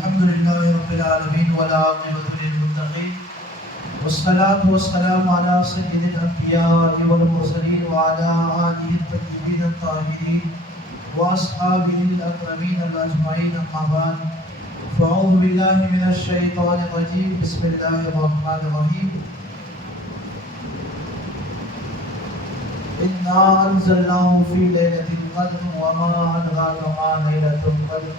الحمد لله رب العالمين والعاقبة للمتقين والصلاة والسلام على سيد الأنبياء والمرسلين وعلى آله الطيبين الطاهرين وأصحابه الأكرمين الأجمعين أما بعد فأعوذ بالله من الشيطان الرجيم بسم الله الرحمن الرحيم إنا أنزلناه في ليلة القدر وما أدراك ما ليلة القدر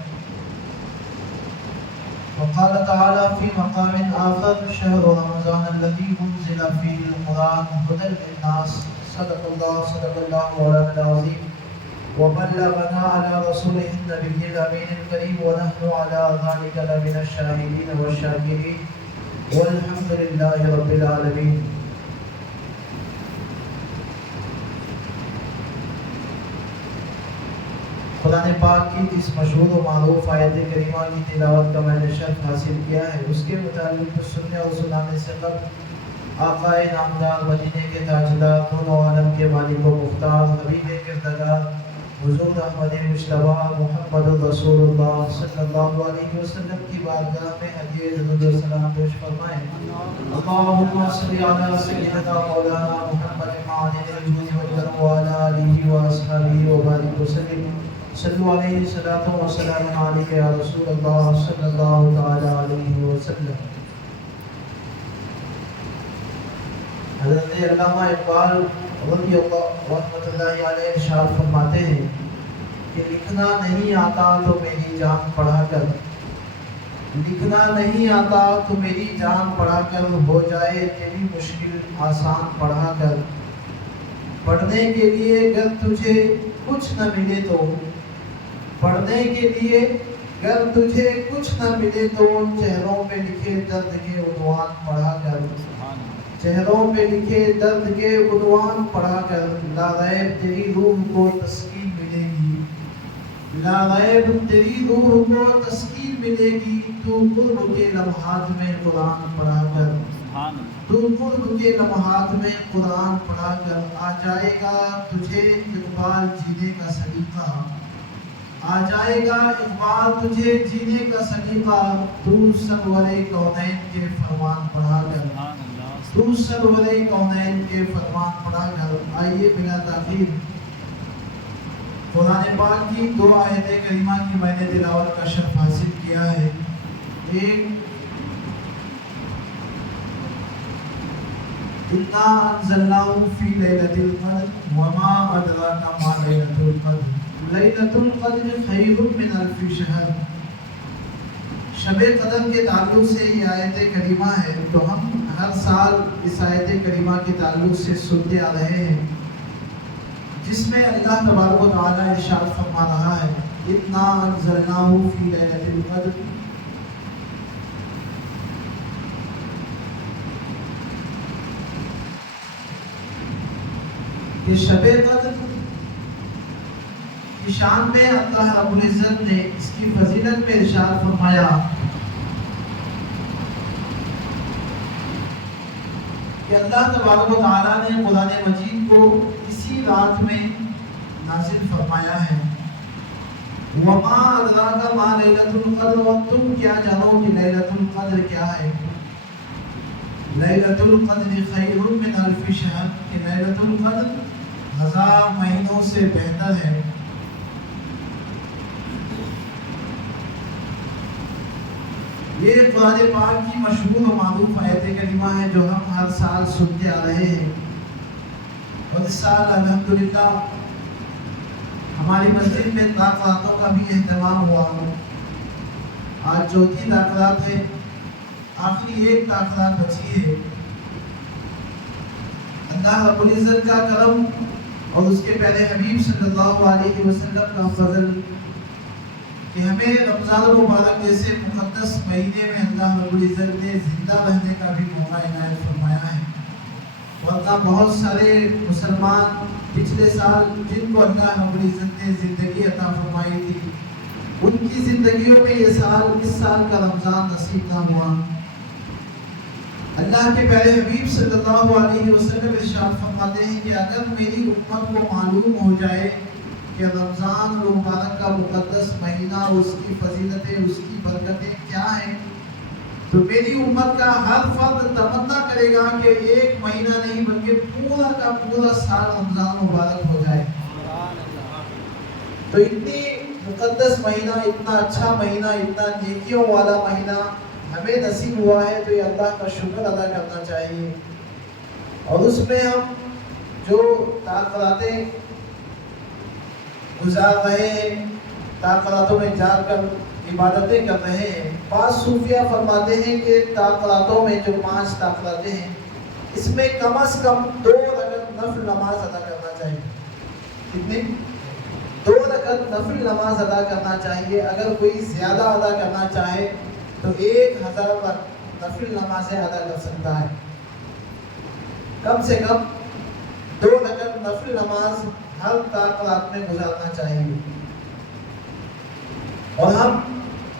وقال تعالى في مقام آخر شهر رمضان الذي أنزل فيه القرآن هدى للناس صدق الله مولانا العظيم وبلغنا على رسوله النبي الأمين الكريم ونحن على ذلك لمن الشاهدين والشاكرين والحمد لله رب العالمين. قرآن پاک کی اس مشہور و معروف آیت کریمہ کی تلاوت کا میں نے شرف حاصل کیا ہے. اس کے متعلق سننے اور سنانے سے قبل آقا نامدار مدینے کے تاجدار دونوں عالم کے مالک و مختار حبیب کردگار حضور احمد مجتبی محمد رسول اللہ صلی اللہ علیہ وسلم کی بارگاہ میں ہدیہ درود و سلام پیش فرمائیں. اللہم صلی علی سیدنا مولانا محمد معدن الجود والکرم وعلی آلہ واصحابہ وبارک وسلم. صلو علیہ الصلاۃ والسلام علیک یا رسول اللہ صلی اللہ تعالی علیہ وسلم. حضرت علامہ اقبال رضی اللہ رحمۃ اللہ علیہ ارشاد فرماتے ہیں کہ لکھنا نہیں آتا تو میری جان پڑھا کر، لکھنا نہیں آتا تو میری جان پڑھا کر، ہو جائے تیری مشکل آسان پڑھا کر. پڑھنے کے لیے گر تجھے کچھ نہ ملے تو، پڑھنے کے لیے گر تجھے کچھ نہ ملے تو، چہروں پہ لکھے درد کے عنوان پڑھا کر، چہروں پہ لکھے درد کے عنوان پڑھا کر. لا ریب تیری روح کو تسکین ملے گی، لا ریب تیری روح کو تسکین ملے گی. تو قرب کے لمحات میں قرآن پڑھا کر، تو قرب کے لمحات میں قرآن پڑھا کر. آ جائے گا تجھے اقبال جینے کا سلیقہ، آ جائے گا اقبال تجھے جینے کا سلیقہ. تو سرور کونین کے فرمان پڑھا کر، تو سرور کونین کے فرمان پڑھا کر. آئیے بلا تاخیر قرآن پاک کی دو آیت کریمہ کی میں نے تلاوت کا شرف حاصل کیا ہے. ایک اِنَّا أَنزَلْنَاهُ فِي لَيْلَةِ الْقَدْرِ وَمَا أَدْرَاكَ مَا لَيْلَةُ الْقَدْرِ لَيْلَةُ الْقَدْرِ خَيْرٌ مِّنْ أَلْفِ شَهْرٍ. شب قدر کے تعلق سے یہ آیت کریمہ ہے تو ہم ہر سال اس آیت کریمہ کے تعلق سے سنتے آ رہے ہیں، جس میں اللہ تبارک و تعالی ارشاد فرما رہا ہے اِنَّا أَنزَلْنَاهُ فِي لَيْلَةِ الْقَدْرِ. کہ شب قدر کی شان میں اللہ رب العزت نے اس کی فضیلت میں ارشاد فرمایا کہ اللہ تبارک و تعالیٰ نے قرآن مجید کو اسی رات میں نازل فرمایا ہے. وما ادراک ما لیلۃ القدر، اور تم کیا جانو کہ لیلۃ القدر کیا ہے. لیلۃ القدر خیر من الف شہر، کہ لیلۃ القدر 1000 مہینوں سے بہتر ہے. یہ قرآن پاک کی مشہور و معروف آیت کریمہ ہے جو ہم ہر سال سنتے آ رہے ہیں. اور اس سال الحمدللہ ہماری مسجد میں تاقراتوں کا بھی اہتمام ہوا. آج چوتھی تاقرات ہے، آخری ایک تاقرات بچی ہے. اللہ رب العزت کا کرم اور اس کے پیارے حبیب صلی اللہ علیہ وسلم کا فضل کہ ہمیں رمضان المبارک جیسے مقدس مہینے میں اللہ رب العزت نے زندہ رہنے کا بھی موقع عنایت فرمایا ہے. ورنہ بہت سارے مسلمان پچھلے سال جن کو اللہ رب العزت نے زندگی عطا فرمائی تھی، ان کی زندگیوں میں یہ سال اس سال کا رمضان نصیب نہ ہوا. اللہ کے پیارے حبیب صلی اللہ علیہ وسلم ارشاد فرماتے ہیں کہ اگر میری امت کو معلوم ہو جائے کہ رمضان المبارک کا مقدس مہینہ، اس کی فضیلتیں، اس کی برکتیں کیا تو میری امت کا ہر فرد تمنا کرے گا کہ ایک مہینہ نہیں بلکہ پورا کا پورا سال رمضان مبارک ہو جائے۔ تو اتنی مقدس مہینہ، اتنا اچھا مہینہ، اتنا نیکیوں والا مہینہ ہمیں نصیب ہوا ہے، تو یہ اللہ کا شکر ادا کرنا چاہیے۔ اور اس میں ہم جو تاخیراتیں گزار رہے ہیں، تاخیراتوں میں جا کر عبادتیں کر رہے ہیں، بعض صوفیہ فرماتے ہیں کہ تاخیراتوں میں جو 5 تاخیراتیں ہیں، اس میں کم از کم 2 رکعت نفل نماز ادا کرنا چاہیے۔ کتنے؟ 2 رکعت نفل نماز ادا کرنا چاہیے۔ اگر کوئی زیادہ ادا کرنا چاہے تو 1000 نفل نمازیں ادا کر سکتا ہے۔ کم سے کم 2 رکعت نفل نماز ہر تاخیرات میں گزارنا چاہیے۔ اور ہم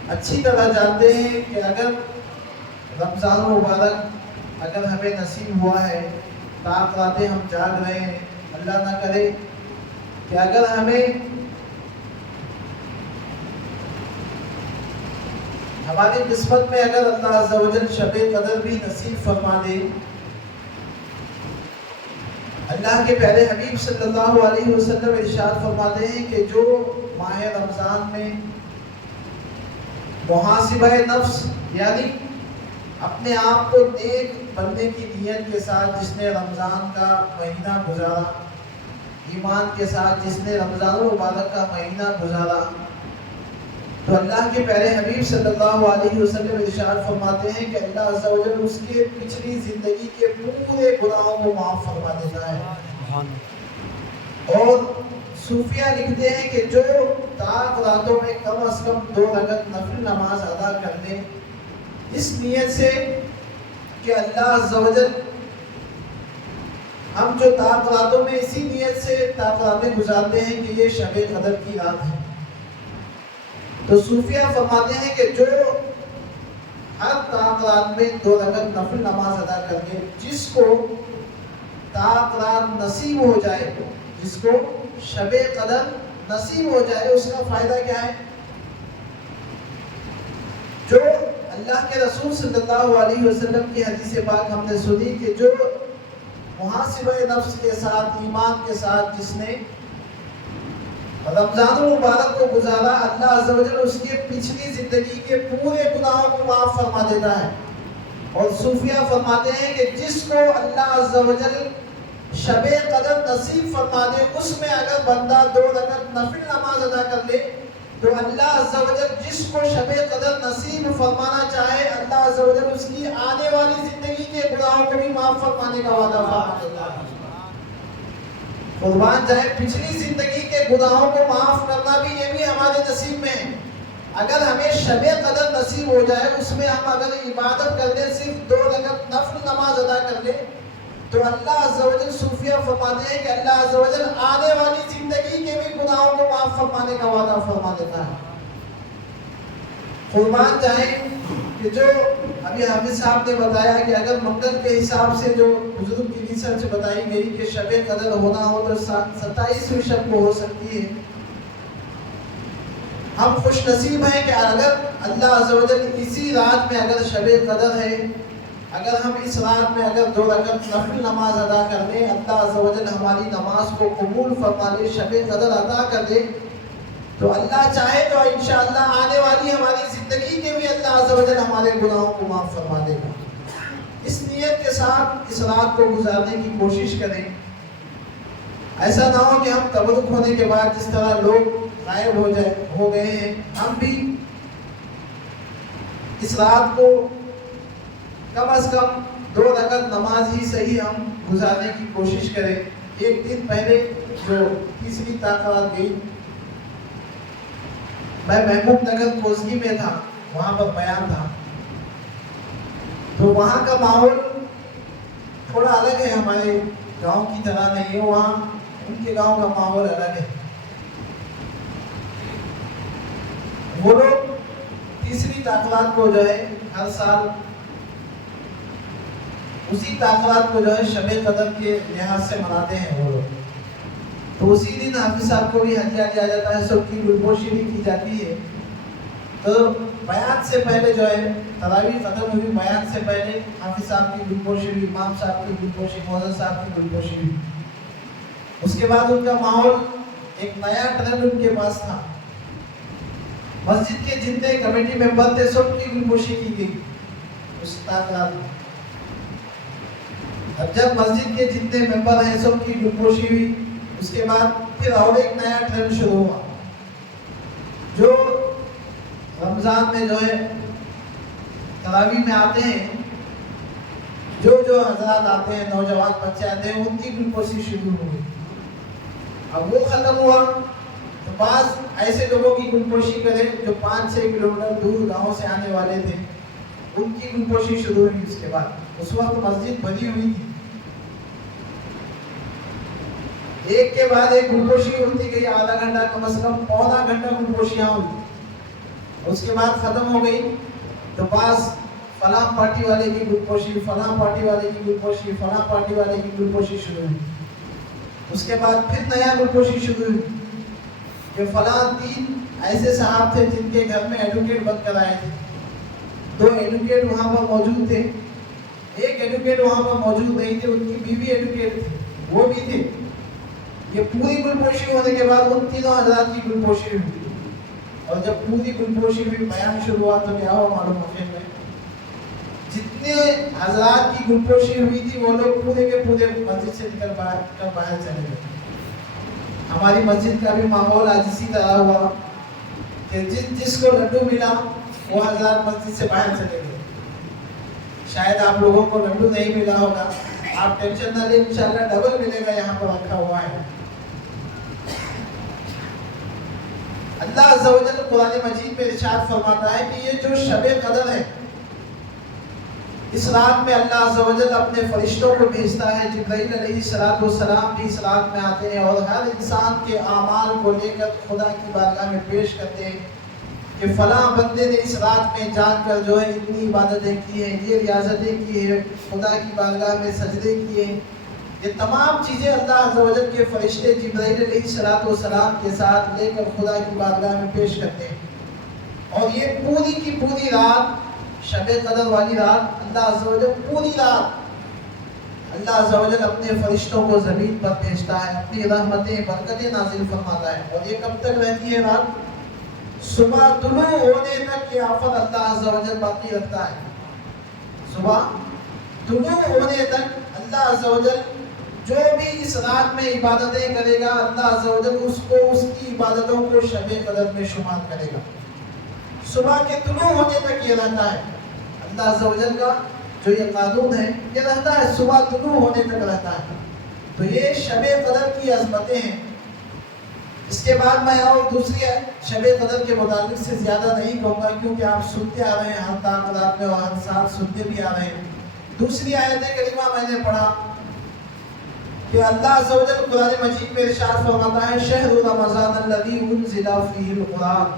اچھی طرح جانتے ہیں کہ اگر رمضان مبارک اگر ہمیں نصیب ہوا ہے، تاخیراتیں ہم جاگ رہے ہیں، اللہ نہ کرے کہ اگر ہمیں ہماری قسمت میں اگر اللہ عز و جل شب قدر بھی نصیب فرما دے۔ اللہ کے پیارے حبیب صلی اللہ علیہ وسلم ارشاد فرماتے ہیں کہ جو ماہ رمضان میں محاسبہ نفس یعنی اپنے آپ کو نیک بننے کی نیت کے ساتھ جس نے رمضان کا مہینہ گزارا، ایمان کے ساتھ جس نے رمضان المبارک کا مہینہ گزارا، تو اللہ کے پیارے حبیب صلی اللہ علیہ وسلم ارشاد فرماتے ہیں کہ اللہ عز و جل اس کے پچھلی زندگی کے پورے گناہوں کو معاف فرما دیتا ہے۔ اور صوفیہ لکھتے ہیں کہ جو تاخیراتوں میں کم از کم 2 رکعت نفل نماز ادا کر لیں اس نیت سے کہ اللہ عز و جل ہم جو تاخیراتوں میں اسی نیت سے تاخیراتیں گزارتے ہیں کہ یہ شب قدر کی رات ہے، تو صوفیہ فرماتے ہیں کہ جو ہر تاخیرات میں 2 رکعت نفل نماز ادا کر کے جس کو تاخیرات نصیب ہو جائے، جس کو شب قدر نصیب ہو جائے، اس کا فائدہ کیا ہے؟ جو اللہ کے رسول صلی اللہ علیہ وسلم کی حدیث پاک ہم نے سنی کہ جو محاسبہ نفس کے ساتھ، ایمان کے ساتھ جس نے رمضان المبارک کو گزارا، اللہ عز و جل اس کے پچھلی زندگی کے پورے گناہوں کو معاف فرما دیتا ہے۔ اور صوفیہ فرماتے ہیں کہ جس کو اللہ عز و جل شب قدر نصیب فرما دے، اس میں اگر بندہ 2 رکعت نفل نماز ادا کر لے تو اللہ عز و جل جس کو شب قدر نصیب فرمانا چاہے، اللہ عز و جل اس کی آنے والی زندگی کے گناہوں کو بھی معاف فرمانے کا وعدہ فرما دیتا ہے۔ قربان جائے، پچھلی زندگی کے گناہوں کو معاف کرنا بھی یہ بھی ہمارے نصیب میں ہے۔ اگر ہمیں شب قدر نصیب ہو جائے، اس میں ہم اگر عبادت کر لیں، صرف 2 رکعت نفل نماز ادا کر لیں، تو اللہ عز و جل صوفیہ فرماتے ہیں کہ اللہ عز و جل آنے والی زندگی کے بھی گناہوں کو معاف فرمانے کا وعدہ فرما دیتا ہے۔ قربان جائیں کہ جو ابھی حافظ صاحب نے بتایا کہ اگر منگل کے حساب سے جو بزرگ کی ریسرچ بتائی گئی کہ شب قدر ہونا ہو تو 27ویں شب کو ہو سکتی ہے۔ ہم خوش نصیب ہیں کہ اگر اللہ عز و جل اسی رات میں اگر شب قدر ہے، اگر ہم اس رات میں اگر 2 رکعت نفل نماز ادا کر لیں، اللہ عز و جل ہماری نماز کو قبول فرما لے، شب قدر عطا کر دے، تو اللہ چاہے تو انشاءاللہ آنے والی ہماری زندگی کے بھی اللہ عز و جل ہمارے گناہوں کو معاف فرما دے گا۔ اس نیت کے ساتھ اس رات کو گزارنے کی کوشش کریں۔ ایسا نہ ہو کہ ہم تبرک ہونے کے بعد جس طرح لوگ غائب ہو گئے ہیں، ہم بھی اس رات کو کم از کم 2 رکعت نماز ہی صحیح ہم گزارنے کی کوشش کریں۔ ایک دن پہلے جو تیسری تاخیرات گئی، میں محبوب نگر کوزگی میں تھا، وہاں پر بیان تھا، تو وہاں کا ماحول تھوڑا الگ ہے، ہمارے گاؤں کی طرح نہیں ہے، وہاں ان کے گاؤں کا ماحول الگ ہے۔ وہ لوگ تیسری تاخیرات کو جو ہے ہر سال اسی تاخیرات کو جو ہے شب قدر کے لحاظ سے مناتے ہیں وہ لوگ، تو اسی دن حافظ صاحب کو بھی ہدیہ دیا جاتا ہے، سب کی گلپوشی بھی کی جاتی ہے۔ تو بیان سے پہلے جو ہے تراویح ختم ہوئی، بیان سے پہلے حافظ صاحب کی گلپوشی ہوئی، امام صاحب کی گلپوشی، مؤذن صاحب کی گلپوشی ہوئی. اس کے بعد ان کا ماحول ایک نیا ٹرینڈ ان کے پاس تھا. مسجد کے جتنے کمیٹی ممبر تھے سب کی گلپوشی کی گئی اس تاکرات میں. اب جب مسجد کے جتنے ممبر ہیں سب کی گلپوشی ہوئی، اس کے بعد پھر اور ایک نیا ٹرینڈ شروع ہوا. جو رمضان میں جو ہے تراویح میں آتے ہیں، جو حضرات آتے ہیں، نوجوان بچے آتے ہیں، ان کی گلپوشی شروع ہو گئی. اب وہ ختم ہوا تو بعض ایسے لوگوں کی گلپوشی کرے جو 5-6 کلومیٹر دور گاؤں سے آنے والے تھے، ان کی گلپوشی شروع ہوئی. اس کے بعد اس وقت مسجد بھری ہوئی تھی، ایک کے بعد ایک گلپوشی ہوتی گئی. آدھا گھنٹہ کم از کم پونا گھنٹہ گلپوشیاں ہوئی. اس کے بعد ختم ہو گئی تو بعض فلاں پارٹی والے کی گلپوشی، فلاں پارٹی والے کی گلپوشی، فلاں پارٹی والے کی گلپوشی شروع ہوئی. اس کے بعد پھر نیا گلپوشی شروع ہوئی کہ فلاں 3 ایسے صاحب تھے جن کے گھر میں ایڈوکیٹ بن کر آئے تھے. 2 ایڈوکیٹ وہاں پر موجود تھے، ایک ایڈوکیٹ وہاں پر موجود نہیں تھے، ان کی بیوی ایڈوکیٹ تھی، وہ بھی تھے. یہ پوری گلپوشی ہونے کے بعد ان تینوں حضرات کی گلپوشی ہوئی. اور جب پوری گلپوشی ہوئی، بیان شروع ہوا تو کیا ہوا معلوم ہے؟ جتنے حضرات کی گلپوشی ہوئی تھی وہ لوگ پورے کے پورے مسجد سے نکل باہر چلے گئے. ہماری مسجد کا بھی ماحول آج اسی طرح ہوا کہ جس کو لڈو ملا وہ حضرات مسجد سے باہر چلے گئے. شاید آپ لوگوں کو لڈو نہیں ملا ہوگا، آپ ٹینشن نہ لیں، انشاءاللہ ڈبل ملے گا، یہاں پر رکھا ہوا ہے. اللہ عز و جل قرآن مجید میں ارشاد فرماتا ہے کہ یہ جو شب قدر ہے، اس رات میں اللہ عز و جل اپنے فرشتوں کو بھیجتا ہے. جبرائیل علیہ السلام بھی اس رات میں آتے ہیں اور ہر انسان کے اعمال کو لے کر خدا کی بارگاہ میں پیش کرتے ہیں کہ فلاں بندے نے اس رات میں جان کر جو ہے اتنی عبادتیں کی ہیں، یہ ریاضتیں کی ہیں، خدا کی بارگاہ میں سجدے کیے ہیں. یہ تمام چیزیں اللہ عز و جل کے فرشتے جبرائیل علیہ السلام کے ساتھ لے کر خدا کی بارگاہ میں پیش کرتے ہیں. اور یہ پوری کی پوری رات، شب قدر والی رات، اللہ عز و جل پوری رات اللہ عز و جل اپنے فرشتوں کو زمین پر بھیجتا ہے، اپنی رحمتیں برکتیں نازل فرماتا ہے. اور یہ کب تک رہتی ہے رات؟ صبح طلوع ہونے تک یہ آفت اللہ عز و جل باقی رکھتا ہے. صبح طلوع ہونے تک اللہ عز و جل جو بھی اس رات میں عبادتیں کرے گا، اللہ عز و جل اس کو، اس کی عبادتوں کو شب قدر میں شمار کرے گا. صبح کے طلوع ہونے تک یہ رہتا ہے. اللہ عز و جل کا جو یہ قانون ہے یہ رہتا ہے، صبح طلوع ہونے تک رہتا ہے. تو یہ شب قدر کی عظمتیں ہیں. اس کے بعد میں اور دوسری شب قدر کے متعلق سے زیادہ نہیں کہوں گا، کیونکہ آپ سنتے آ رہے ہیں ہر تاکرات میں اور ہر سال سنتے بھی آ رہے ہیں. دوسری آیت کریمہ میں نے پڑھا کہ اللہ عز و جل قرآن مجید میں ارشاد فرماتا ہے شہر رمضان الذی انزل فیہ القرآن،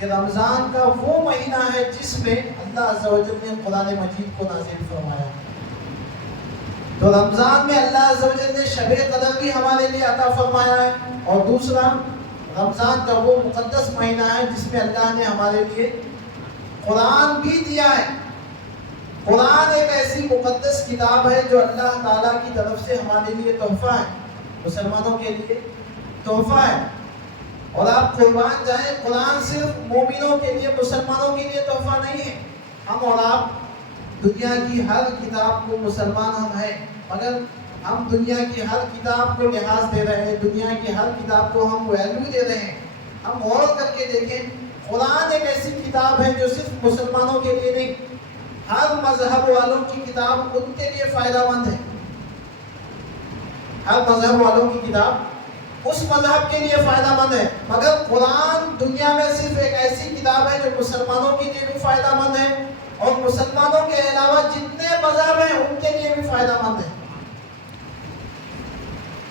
کہ رمضان کا وہ مہینہ ہے جس میں اللہ عز و جل نے قرآن مجید کو نازل فرمایا. تو رمضان میں اللہ عز و جل نے شب قدر بھی ہمارے لیے عطا فرمایا ہے، اور دوسرا رمضان کا وہ مقدس مہینہ ہے جس میں اللہ نے ہمارے لیے قرآن بھی دیا ہے. قرآن ایک ایسی مقدس کتاب ہے جو اللہ تعالیٰ کی طرف سے ہمارے لیے تحفہ ہے، مسلمانوں کے لیے تحفہ ہے. اور آپ قربان جائیں، قرآن صرف مومنوں کے لیے، مسلمانوں کے لیے تحفہ نہیں ہے. ہم اور آپ دنیا کی ہر کتاب کو، مسلمان ہم ہیں مگر ہم دنیا کی ہر کتاب کو لحاظ دے رہے ہیں، دنیا کی ہر کتاب کو ہم ویلیو دے رہے ہیں. ہم غور کر کے دیکھیں، قرآن ایک ایسی کتاب ہے جو صرف مسلمانوں کے لیے نہیں، ہر مذہب والوں کی کتاب ان کے لیے فائدہ مند ہے. ہر مذہب والوں کی کتاب اس مذہب کے لیے فائدہ مند ہے، مگر قرآن دنیا میں صرف ایک ایسی کتاب ہے جو مسلمانوں کے لیے بھی فائدہ مند ہے، اور مسلمانوں کے علاوہ جتنے مذہب ہیں ان کے لیے بھی فائدہ مند ہے.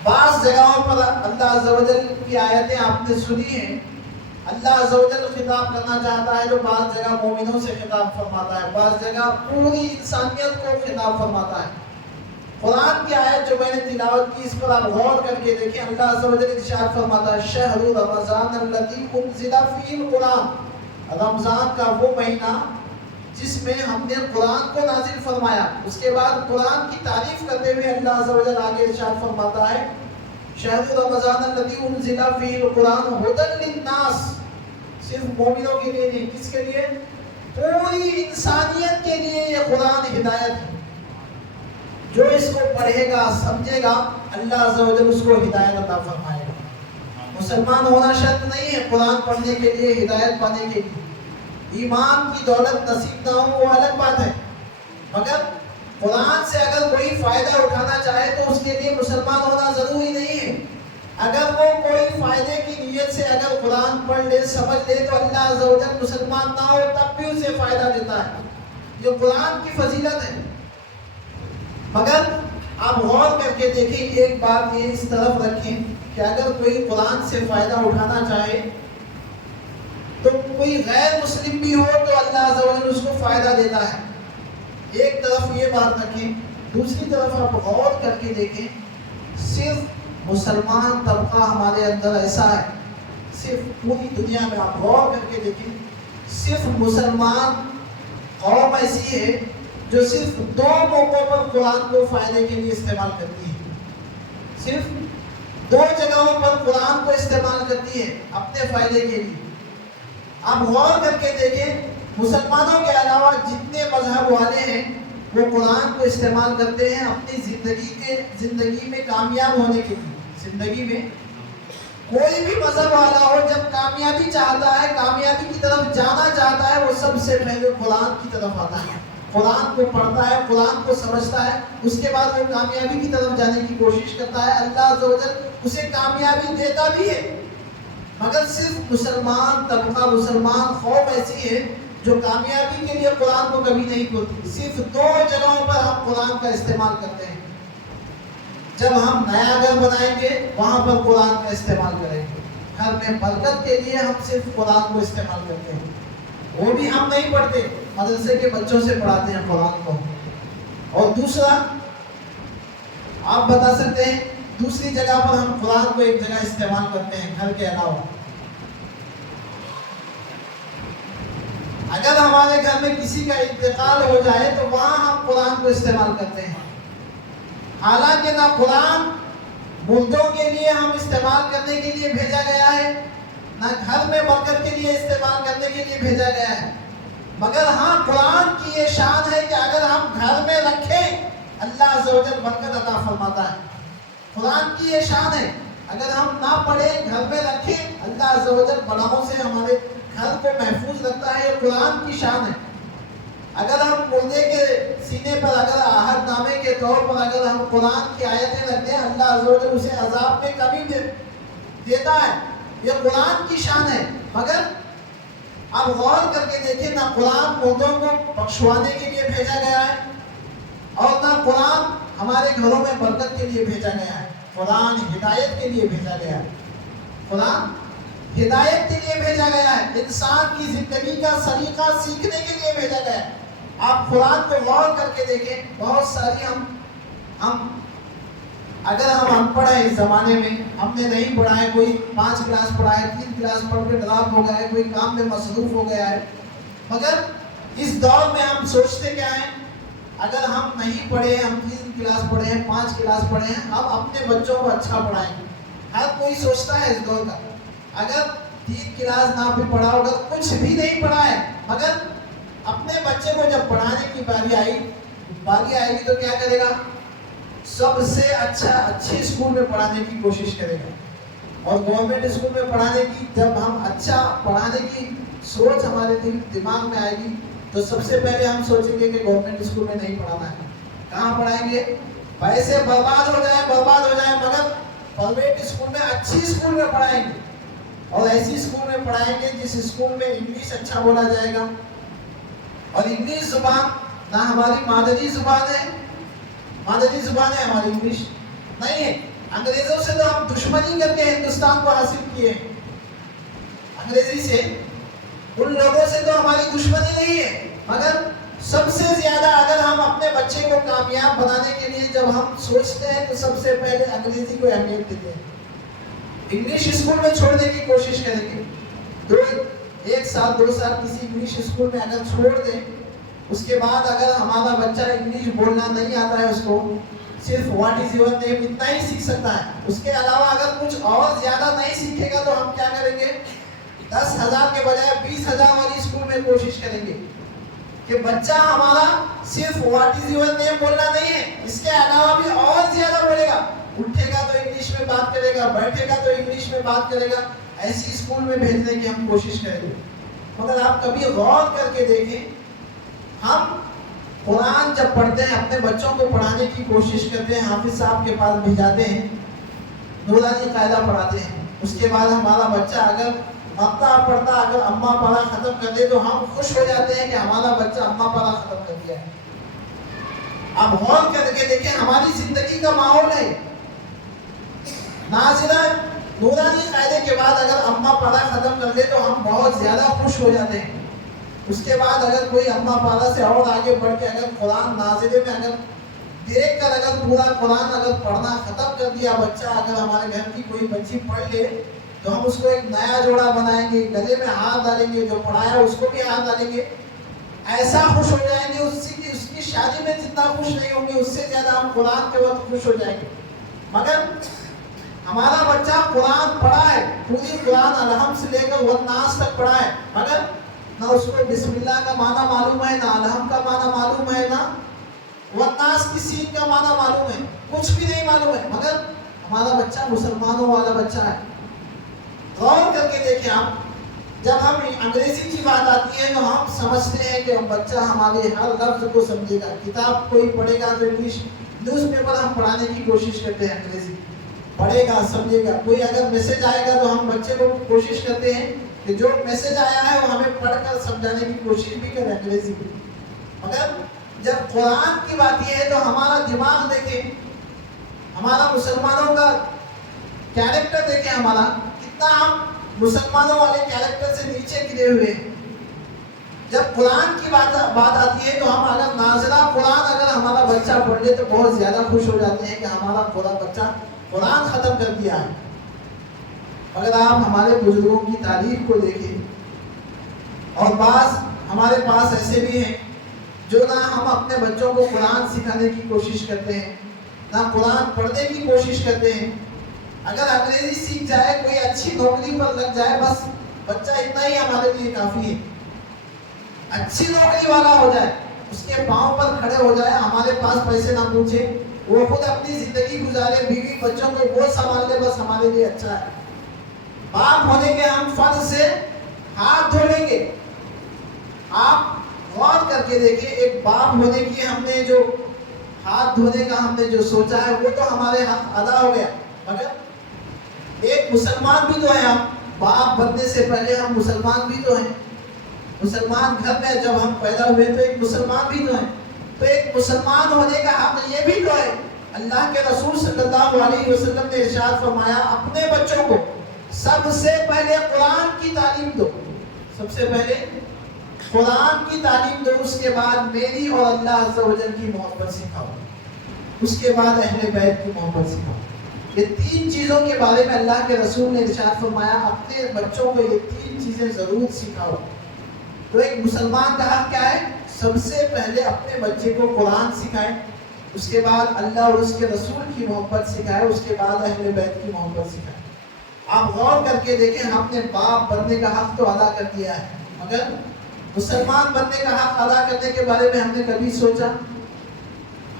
بعض جگہوں پر اللہ عز و جل کی آیتیں آپ نے سنی ہیں، اللہ عز و جل خطاب کرنا چاہتا ہے جو بعض جگہ مومنوں سے خطاب فرماتا ہے، بعض جگہ پوری انسانیت کو خطاب فرماتا ہے. قرآن کی آیت جو میں نے تلاوت کی، اس پر آپ غور کر کے دیکھیں. اللہ عز و جل ارشاد فرماتا ہے شہر رمضان الذی انزل فیہ القرآن، رمضان کا وہ مہینہ جس میں ہم نے قرآن کو نازل فرمایا. اس کے بعد قرآن کی تعریف کرتے ہوئے اللہ عز و جل آگے ارشاد فرماتا ہے شہر رمضان الذی انزل فیہ القرآن ھدی للناس. صرف مومنوں کے لیے نہیں, کس کے لیے؟ پوری انسانیت کے لیے یہ قرآن ہدایت ہے. جو اس کو پڑھے گا سمجھے گا اللہ عز و جل اس کو ہدایت عطا فرمائے گا. مسلمان ہونا شرط نہیں ہے قرآن پڑھنے کے لیے, ہدایت پانے کے لیے. ایمان کی دولت نصیب نہ ہو وہ الگ بات ہے, مگر قرآن سے اگر کوئی فائدہ اٹھانا چاہے تو اس کے لیے مسلمان ہونا ضروری نہیں ہے. اگر وہ کوئی فائدے کی نیت سے اگر قرآن پڑھ لے سمجھ لے تو اللہ عز و جل مسلمان نہ ہو تب بھی اسے فائدہ دیتا ہے. یہ قرآن کی فضیلت ہے. مگر آپ غور کر کے دیکھیں, ایک بات یہ اس طرف رکھیں کہ اگر کوئی قرآن سے فائدہ اٹھانا چاہے تو کوئی غیر مسلم بھی ہو تو اللہ عز و جل اس کو فائدہ دیتا ہے. ایک طرف یہ بات رکھیں, دوسری طرف آپ غور کر کے دیکھیں صرف مسلمان طبقہ ہمارے اندر ایسا ہے, صرف پوری دنیا میں آپ غور کر کے دیکھیں صرف مسلمان قوم ایسی ہے جو صرف دو موقعوں پر قرآن کو فائدے کے لیے استعمال کرتی ہے. صرف دو جگہوں پر قرآن کو استعمال کرتی ہے اپنے فائدے کے لیے. آپ غور کر کے دیکھیں مسلمانوں کے علاوہ جتنے مذہب والے ہیں وہ قرآن کو استعمال کرتے ہیں اپنی زندگی میں کامیاب ہونے کے لیے. زندگی میں کوئی بھی مذہب والا ہو جب کامیابی چاہتا ہے, کامیابی کی طرف جانا چاہتا ہے, وہ سب سے پہلے قرآن کی طرف آتا ہے, قرآن کو پڑھتا ہے, قرآن کو سمجھتا ہے, اس کے بعد وہ کامیابی کی طرف جانے کی کوشش کرتا ہے. اللہ عز و جل اسے کامیابی دیتا بھی ہے. مگر صرف مسلمان طبقہ, مسلمان قوم ایسی ہے جو کامیابی کے لیے قرآن کو کبھی نہیں کھولتی. صرف دو جگہوں پر ہم قرآن کا استعمال کرتے ہیں. جب ہم نیا گھر بنائیں گے وہاں پر قرآن کا استعمال کریں گے. گھر میں برکت کے لیے ہم صرف قرآن کو استعمال کرتے ہیں, وہ بھی ہم نہیں پڑھتے, مدرسے کے بچوں سے پڑھاتے ہیں قرآن کو. اور دوسرا آپ بتا سکتے ہیں دوسری جگہ پر ہم قرآن کو ایک جگہ استعمال کرتے ہیں گھر کے علاوہ. اگر ہمارے گھر میں کسی کا انتقال ہو جائے تو وہاں ہم قرآن کو استعمال کرتے ہیں. حالانکہ نہ قرآن مردوں کے لیے ہم استعمال کرنے کے لیے بھیجا گیا ہے, نہ گھر میں برکت کے لیے استعمال کرنے کے لیے بھیجا گیا ہے. مگر ہاں قرآن کی یہ شان ہے کہ اگر ہم گھر میں رکھیں اللہ عز و جل برکت عطا فرماتا ہے. قرآن کی یہ شان ہے, اگر ہم نہ پڑھیں گھر میں رکھیں اللہ عز و جل بلاؤں سے ہمارے گھر کو محفوظ رکھتا ہے. یہ قرآن کی شان ہے. اگر ہم مردے کے سینے پر اگر آہد نامے کے طور پر اگر ہم قرآن کی آیتیں رکھ دیں اللہ عز و جل اسے عذاب میں کمی دیتا ہے. یہ قرآن کی شان ہے. مگر آپ غور کر کے دیکھیں نہ قرآن مردوں کو بخشوانے کے لیے بھیجا گیا ہے اور نہ قرآن ہمارے گھروں میں برکت کے لیے بھیجا گیا ہے. قرآن ہدایت کے لیے بھیجا گیا ہے. قرآن ہدایت کے لیے بھیجا گیا ہے, انسان کی زندگی کا سلیقہ سیکھنے کے لیے بھیجا گیا ہے. آپ قرآن کو غور کر کے دیکھیں, بہت ساری ہم اگر ہم ان پڑھ ہیں اس زمانے میں, ہم نے نہیں پڑھا ہے, کوئی 5 کلاس پڑھا ہے, 3 کلاس پڑھ کے ڈراپ ہو گیا ہے, کوئی کام میں مصروف ہو گیا ہے. مگر اس دور میں ہم سوچتے کیا ہیں, اگر ہم نہیں پڑھے, ہم 3 کلاس پڑھے ہیں, 5 کلاس پڑھے ہیں, ہم اپنے بچوں کو اچھا پڑھائیں گے. ہر کوئی سوچتا ہے اس دور کا. اگر 3 کلاس نہ بھی پڑھا ہوگا, کچھ بھی نہیں پڑھا ہے, مگر اپنے بچے کو جب پڑھانے کی باری آئے گی تو کیا کرے گا, سب سے اچھی اسکول میں پڑھانے کی کوشش کرے گا. اور گورنمنٹ اسکول میں پڑھانے کی جب ہم اچھا پڑھانے کی سوچ ہمارے دماغ میں آئے گی تو سب سے پہلے ہم سوچیں گے کہ گورنمنٹ اسکول میں نہیں پڑھانا ہے. کہاں پڑھائیں گے؟ پیسے برباد ہو جائے, مگر پرائیویٹ اسکول میں, اچھی اسکول میں پڑھائیں گے. اور ایسی اسکول میں پڑھائیں گے جس اسکول میں انگلش اچھا بولا جائے گا. اور انگلش زبان نہ ہماری مادری زبان ہے ہماری انگلش نہیں ہے. انگریزوں سے تو ہم دشمنی کر کے ہندوستان کو حاصل کیے ہیں. انگریزی سے, ان لوگوں سے تو ہماری دشمنی نہیں ہے, مگر سب سے زیادہ اگر ہم اپنے بچے کو کامیاب بنانے کے لیے جب ہم سوچتے ہیں تو سب سے پہلے انگریزی کو اہمیت دیتے ہیں. انگلش اسکول میں چھوڑنے کی کوشش کریں گے. 1 سال 2 سال کسی انگلش اسکول میں اگر چھوڑ دیں، اس کے بعد اگر ہمارا بچہ انگلش بولنا نہیں آتا ہے، اس کو صرف واٹ از یور نیم اتنا ہی سیکھ سکتا ہے، اس کے علاوہ اگر کچھ اور زیادہ نہیں سیکھے گا تو ہم کیا کریں گے؟ 10,000 کے بجائے 20,000 والی اسکول میں کوشش کریں گے کہ بچہ ہمارا صرف واٹ از یور نیم بولنا نہیں ہے، اس کے علاوہ بھی اور زیادہ بولے گا، اٹھے گا تو انگلش میں بات کرے گا، بیٹھے گا تو انگلش میں بات کرے گا، ایسی اسکول میں بھیجنے کی ہم کوشش کریں گے۔ مگر آپ کبھی غور کر کے دیکھیں، ہم قرآن جب پڑھتے ہیں، اپنے بچوں کو پڑھانے کی کوشش کرتے ہیں، حافظ صاحب کے پاس بھیجاتے ہیں، نورانی قاعدہ پڑھاتے ہیں، اس کے بعد ہمارا بچہ اگر مقطع پڑھتا، اگر اما پارا ختم کر دے تو ہم خوش ہو جاتے ہیں کہ ہمارا بچہ اما پارا ختم کر دیا ہے۔ آپ غور کر کے دیکھیں، ہماری زندگی کا ماحول ہے، نازلہ نورانی قاعدے کے بعد اگر اما پارا ختم کر لے تو ہم بہت زیادہ خوش ہو جاتے ہیں۔ اس کے بعد اگر کوئی اما پارا سے اور آگے بڑھ کے اگر قرآن نازلے میں اگر دیکھ کر اگر پورا قرآن اگر پڑھنا ختم کر دیا بچہ، اگر ہمارے گھر کی کوئی بچی پڑھ لے تو ہم اس کو ایک نیا جوڑا بنائیں گے، گلے میں ہاتھ ڈالیں گے، جو پڑھایا اس کو بھی ہاتھ ڈالیں گے، ایسا خوش ہو جائیں گے، اس کی شادی میں جتنا خوش نہیں ہوں گے اس سے زیادہ ہم قرآن کے وقت خوش ہو جائیں گے۔ مگر ہمارا بچہ قرآن پڑھا ہے، پوری قرآن الحمد سے لے کر والناس تک پڑھا ہے، مگر نہ اس کو بسم اللہ کا معنی معلوم ہے، نہ الحمد کا معنی معلوم ہے، نہ والناس کی سین کا معنی معلوم ہے، کچھ بھی نہیں معلوم ہے، مگر ہمارا بچہ مسلمانوں والا بچہ ہے۔ غور کر کے دیکھیں آپ، جب ہم انگریزی کی بات آتی ہے تو ہم سمجھتے ہیں کہ بچہ ہمارے ہر لفظ کو سمجھے گا، کتاب کوئی پڑھے گا تو انگلش نیوز پیپر ہم پڑھانے کی کوشش کرتے ہیں، انگریزی پڑھے گا سمجھے گا، کوئی اگر میسج آئے گا تو ہم بچے کو کوشش کرتے ہیں کہ جو میسج آیا ہے وہ ہمیں پڑھ کر سمجھانے کی کوشش بھی کریں انگریزی میں۔ مگر جب قرآن کی بات یہ ہے تو ہمارا دماغ دیکھیں، ہمارا مسلمانوں کا کیریکٹر دیکھیں، ہمارا کتنا ہم مسلمانوں والے کیریکٹر سے نیچے گرے ہوئے ہیں۔ جب قرآن کی بات آتی ہے تو ہم اگر نازلہ قرآن اگر ہمارا بچہ پڑھ لے تو بہت زیادہ خوش ہو جاتے ہیں کہ ہمارا بچہ قرآن ختم کر دیا ہے۔ اگر آپ ہمارے بزرگوں کی تاریخ کو دیکھیں، اور بعض ہمارے پاس ایسے بھی ہیں جو نہ ہم اپنے بچوں کو قرآن سکھانے کی کوشش کرتے ہیں، نہ قرآن پڑھنے کی کوشش کرتے ہیں۔ اگر انگریزی سیکھ جائے، کوئی اچھی نوکری پر لگ جائے، بس بچہ اتنا ہی ہمارے لیے کافی ہے، اچھی نوکری والا ہو جائے، اس کے پاؤں پر کھڑے ہو جائے، ہمارے پاس پیسے نہ پوچھے، وہ خود اپنی زندگی گزارے، بیوی بچوں کو وہ سنبھال لے، بس ہمارے لیے اچھا ہے۔ باپ ہونے کے ہم فرض سے ہاتھ دھو لیں گے۔ آپ غور کر کے دیکھیں، ایک باپ ہونے کی ہم نے جو ہاتھ دھونے کا ہم نے جو سوچا ہے وہ تو ہمارے حق ادا ہو گیا، مگر ایک مسلمان بھی تو ہے، ہم باپ بننے سے پہلے ہم مسلمان بھی تو ہیں، مسلمان گھر میں جب ہم پیدا ہوئے تو ایک مسلمان بھی تو ہیں، تو ایک مسلمان ہونے کا حق یہ بھی تو ہے۔ اللہ کے رسول صلی اللہ علیہ وسلم نے ارشاد فرمایا، اپنے بچوں کو سب سے پہلے قرآن کی تعلیم دو، سب سے پہلے قرآن کی تعلیم دو، اس کے بعد میری اور اللہ عز و جل کی محبت سکھاؤ، اس کے بعد اہل بیت کی محبت سکھاؤ۔ یہ 3 چیزوں کے بارے میں اللہ کے رسول نے ارشاد فرمایا، اپنے بچوں کو یہ 3 چیزیں ضرور سکھاؤ۔ تو ایک مسلمان کا حق کیا ہے؟ سب سے پہلے اپنے بچے کو قرآن سکھائے، اس کے بعد اللہ اور اس کے رسول کی محبت سکھائے، اس کے بعد اہل بیت کی محبت سکھائے۔ آپ غور کر کے دیکھیں، ہم نے باپ بننے کا حق تو ادا کر دیا ہے، مگر مسلمان بننے کا حق ادا کرنے کے بارے میں ہم نے کبھی سوچا؟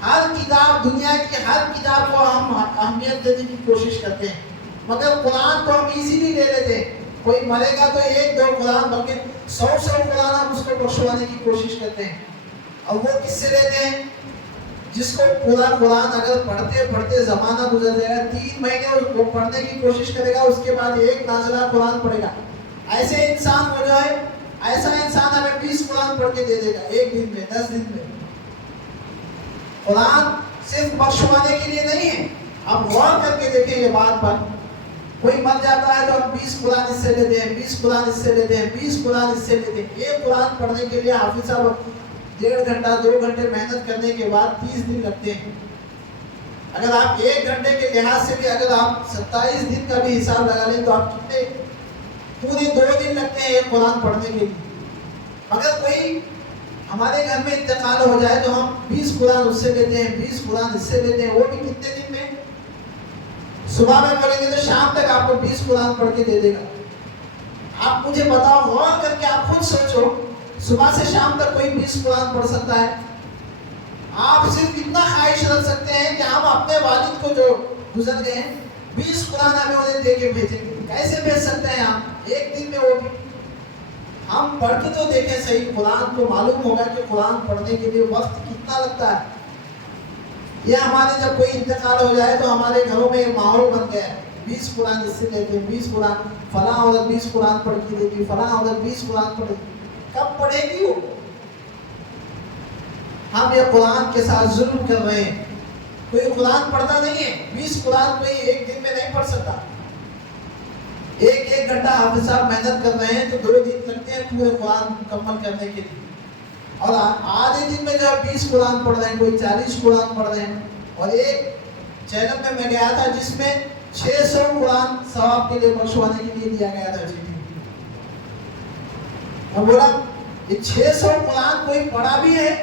ہر کتاب، دنیا کی ہر کتاب کو ہم اہمیت دینے کی کوشش کرتے ہیں، مگر قرآن کو ہم ایزیلی لے لیتے ہیں۔ کوئی مرے گا تو 1-2 قرآن بلکہ 100 قرآن ہم اس کو بخشوانے کی کوشش کرتے ہیں، اور وہ کس سے لیتے ہیں؟ جس کو پورا قرآن اگر پڑھتے پڑھتے زمانہ گزر جائے گا، 3 مہینے وہ پڑھنے کی کوشش کرے گا، اس کے بعد 1 نازلہ قرآن پڑھے گا، ایسے انسان ہو جائے، ایسا انسان ہمیں 20 قرآن پڑھ کے دے دے گا 1 دن میں، 10 دن میں۔ قرآن صرف بخشوانے کے لیے نہیں ہے۔ آپ غور کر کے دیکھیں یہ بات پر، کوئی مر جاتا ہے تو ہم 20 قرآن اس سے لیتے ہیں، 20 قرآن اس سے لیتے ہیں، 20 قرآن اس سے لیتے ہیں۔ یہ قرآن پڑھنے کے لیے حافظ صاحب 1.5 گھنٹہ 2 گھنٹے محنت کرنے کے بعد 30 دن لگتے ہیں۔ اگر آپ 1 گھنٹے کے لحاظ سے بھی اگر آپ 27 دن کا بھی حساب لگا لیں تو آپ کتنے پورے 2 دن لگتے ہیں ایک قرآن پڑھنے کے لیے. مگر کوئی ہمارے گھر میں انتقال ہو جائے تو ہم 20 قرآن اس سے لیتے ہیں، 20 قرآن اس سے لیتے ہیں، وہ بھی کتنے دن میں؟ صبح میں پڑھیں گے تو شام تک آپ کو 20 قرآن پڑھ کے دے دے گا. آپ مجھے بتاؤ، غور کر کے آپ خود سوچو، صبح سے شام تک کوئی 20 قرآن پڑھ سکتا ہے؟ آپ صرف اتنا خواہش رکھ سکتے ہیں کہ ہم اپنے والد کو جو گزر گئے ہیں 20 قرآن ہمیں انہیں دے کے بھیجیں گے. کیسے بھیج سکتے ہیں آپ ایک دن میں؟ وہ بھی ہم پڑھ کے تو دیکھیں صحیح، قرآن کو معلوم ہوگا کہ قرآن پڑھنے کے لیے وقت کتنا لگتا ہے. یہ ہمارے جب کوئی انتقال ہو جائے تو ہمارے گھروں میں ماحول بن گیا ہے، 20 قرآن اس سے لیتے ہیں، 20 قرآن فلاں عورت 20 قرآن پڑھ کے دے گی، فلاں عورت 20 قرآن پڑھے گی. کب پڑھے گی وہ؟ ہم یہ قرآن کے ساتھ ظلم کر رہے ہیں. کوئی قرآن پڑھتا نہیں ہے، 20 قرآن کوئی ایک دن میں نہیں پڑھ سکتا. ایک گھنٹہ حافظ صاحب محنت کر رہے ہیں تو 2 دن لگتے ہیں پورے قرآن مکمل کرنے کے لیے. اور آدھے دن میں جو 20 قرآن پڑھ رہے ہیں، کوئی 40 قرآن پڑھ رہے ہیں. اور ایک چینل میں گیا تھا جس میں 600 قرآن ثواب کے لیے بخشوانے کے لیے دیا گیا تھا. میں بولا یہ 600 قرآن کوئی پڑھا بھی ہے؟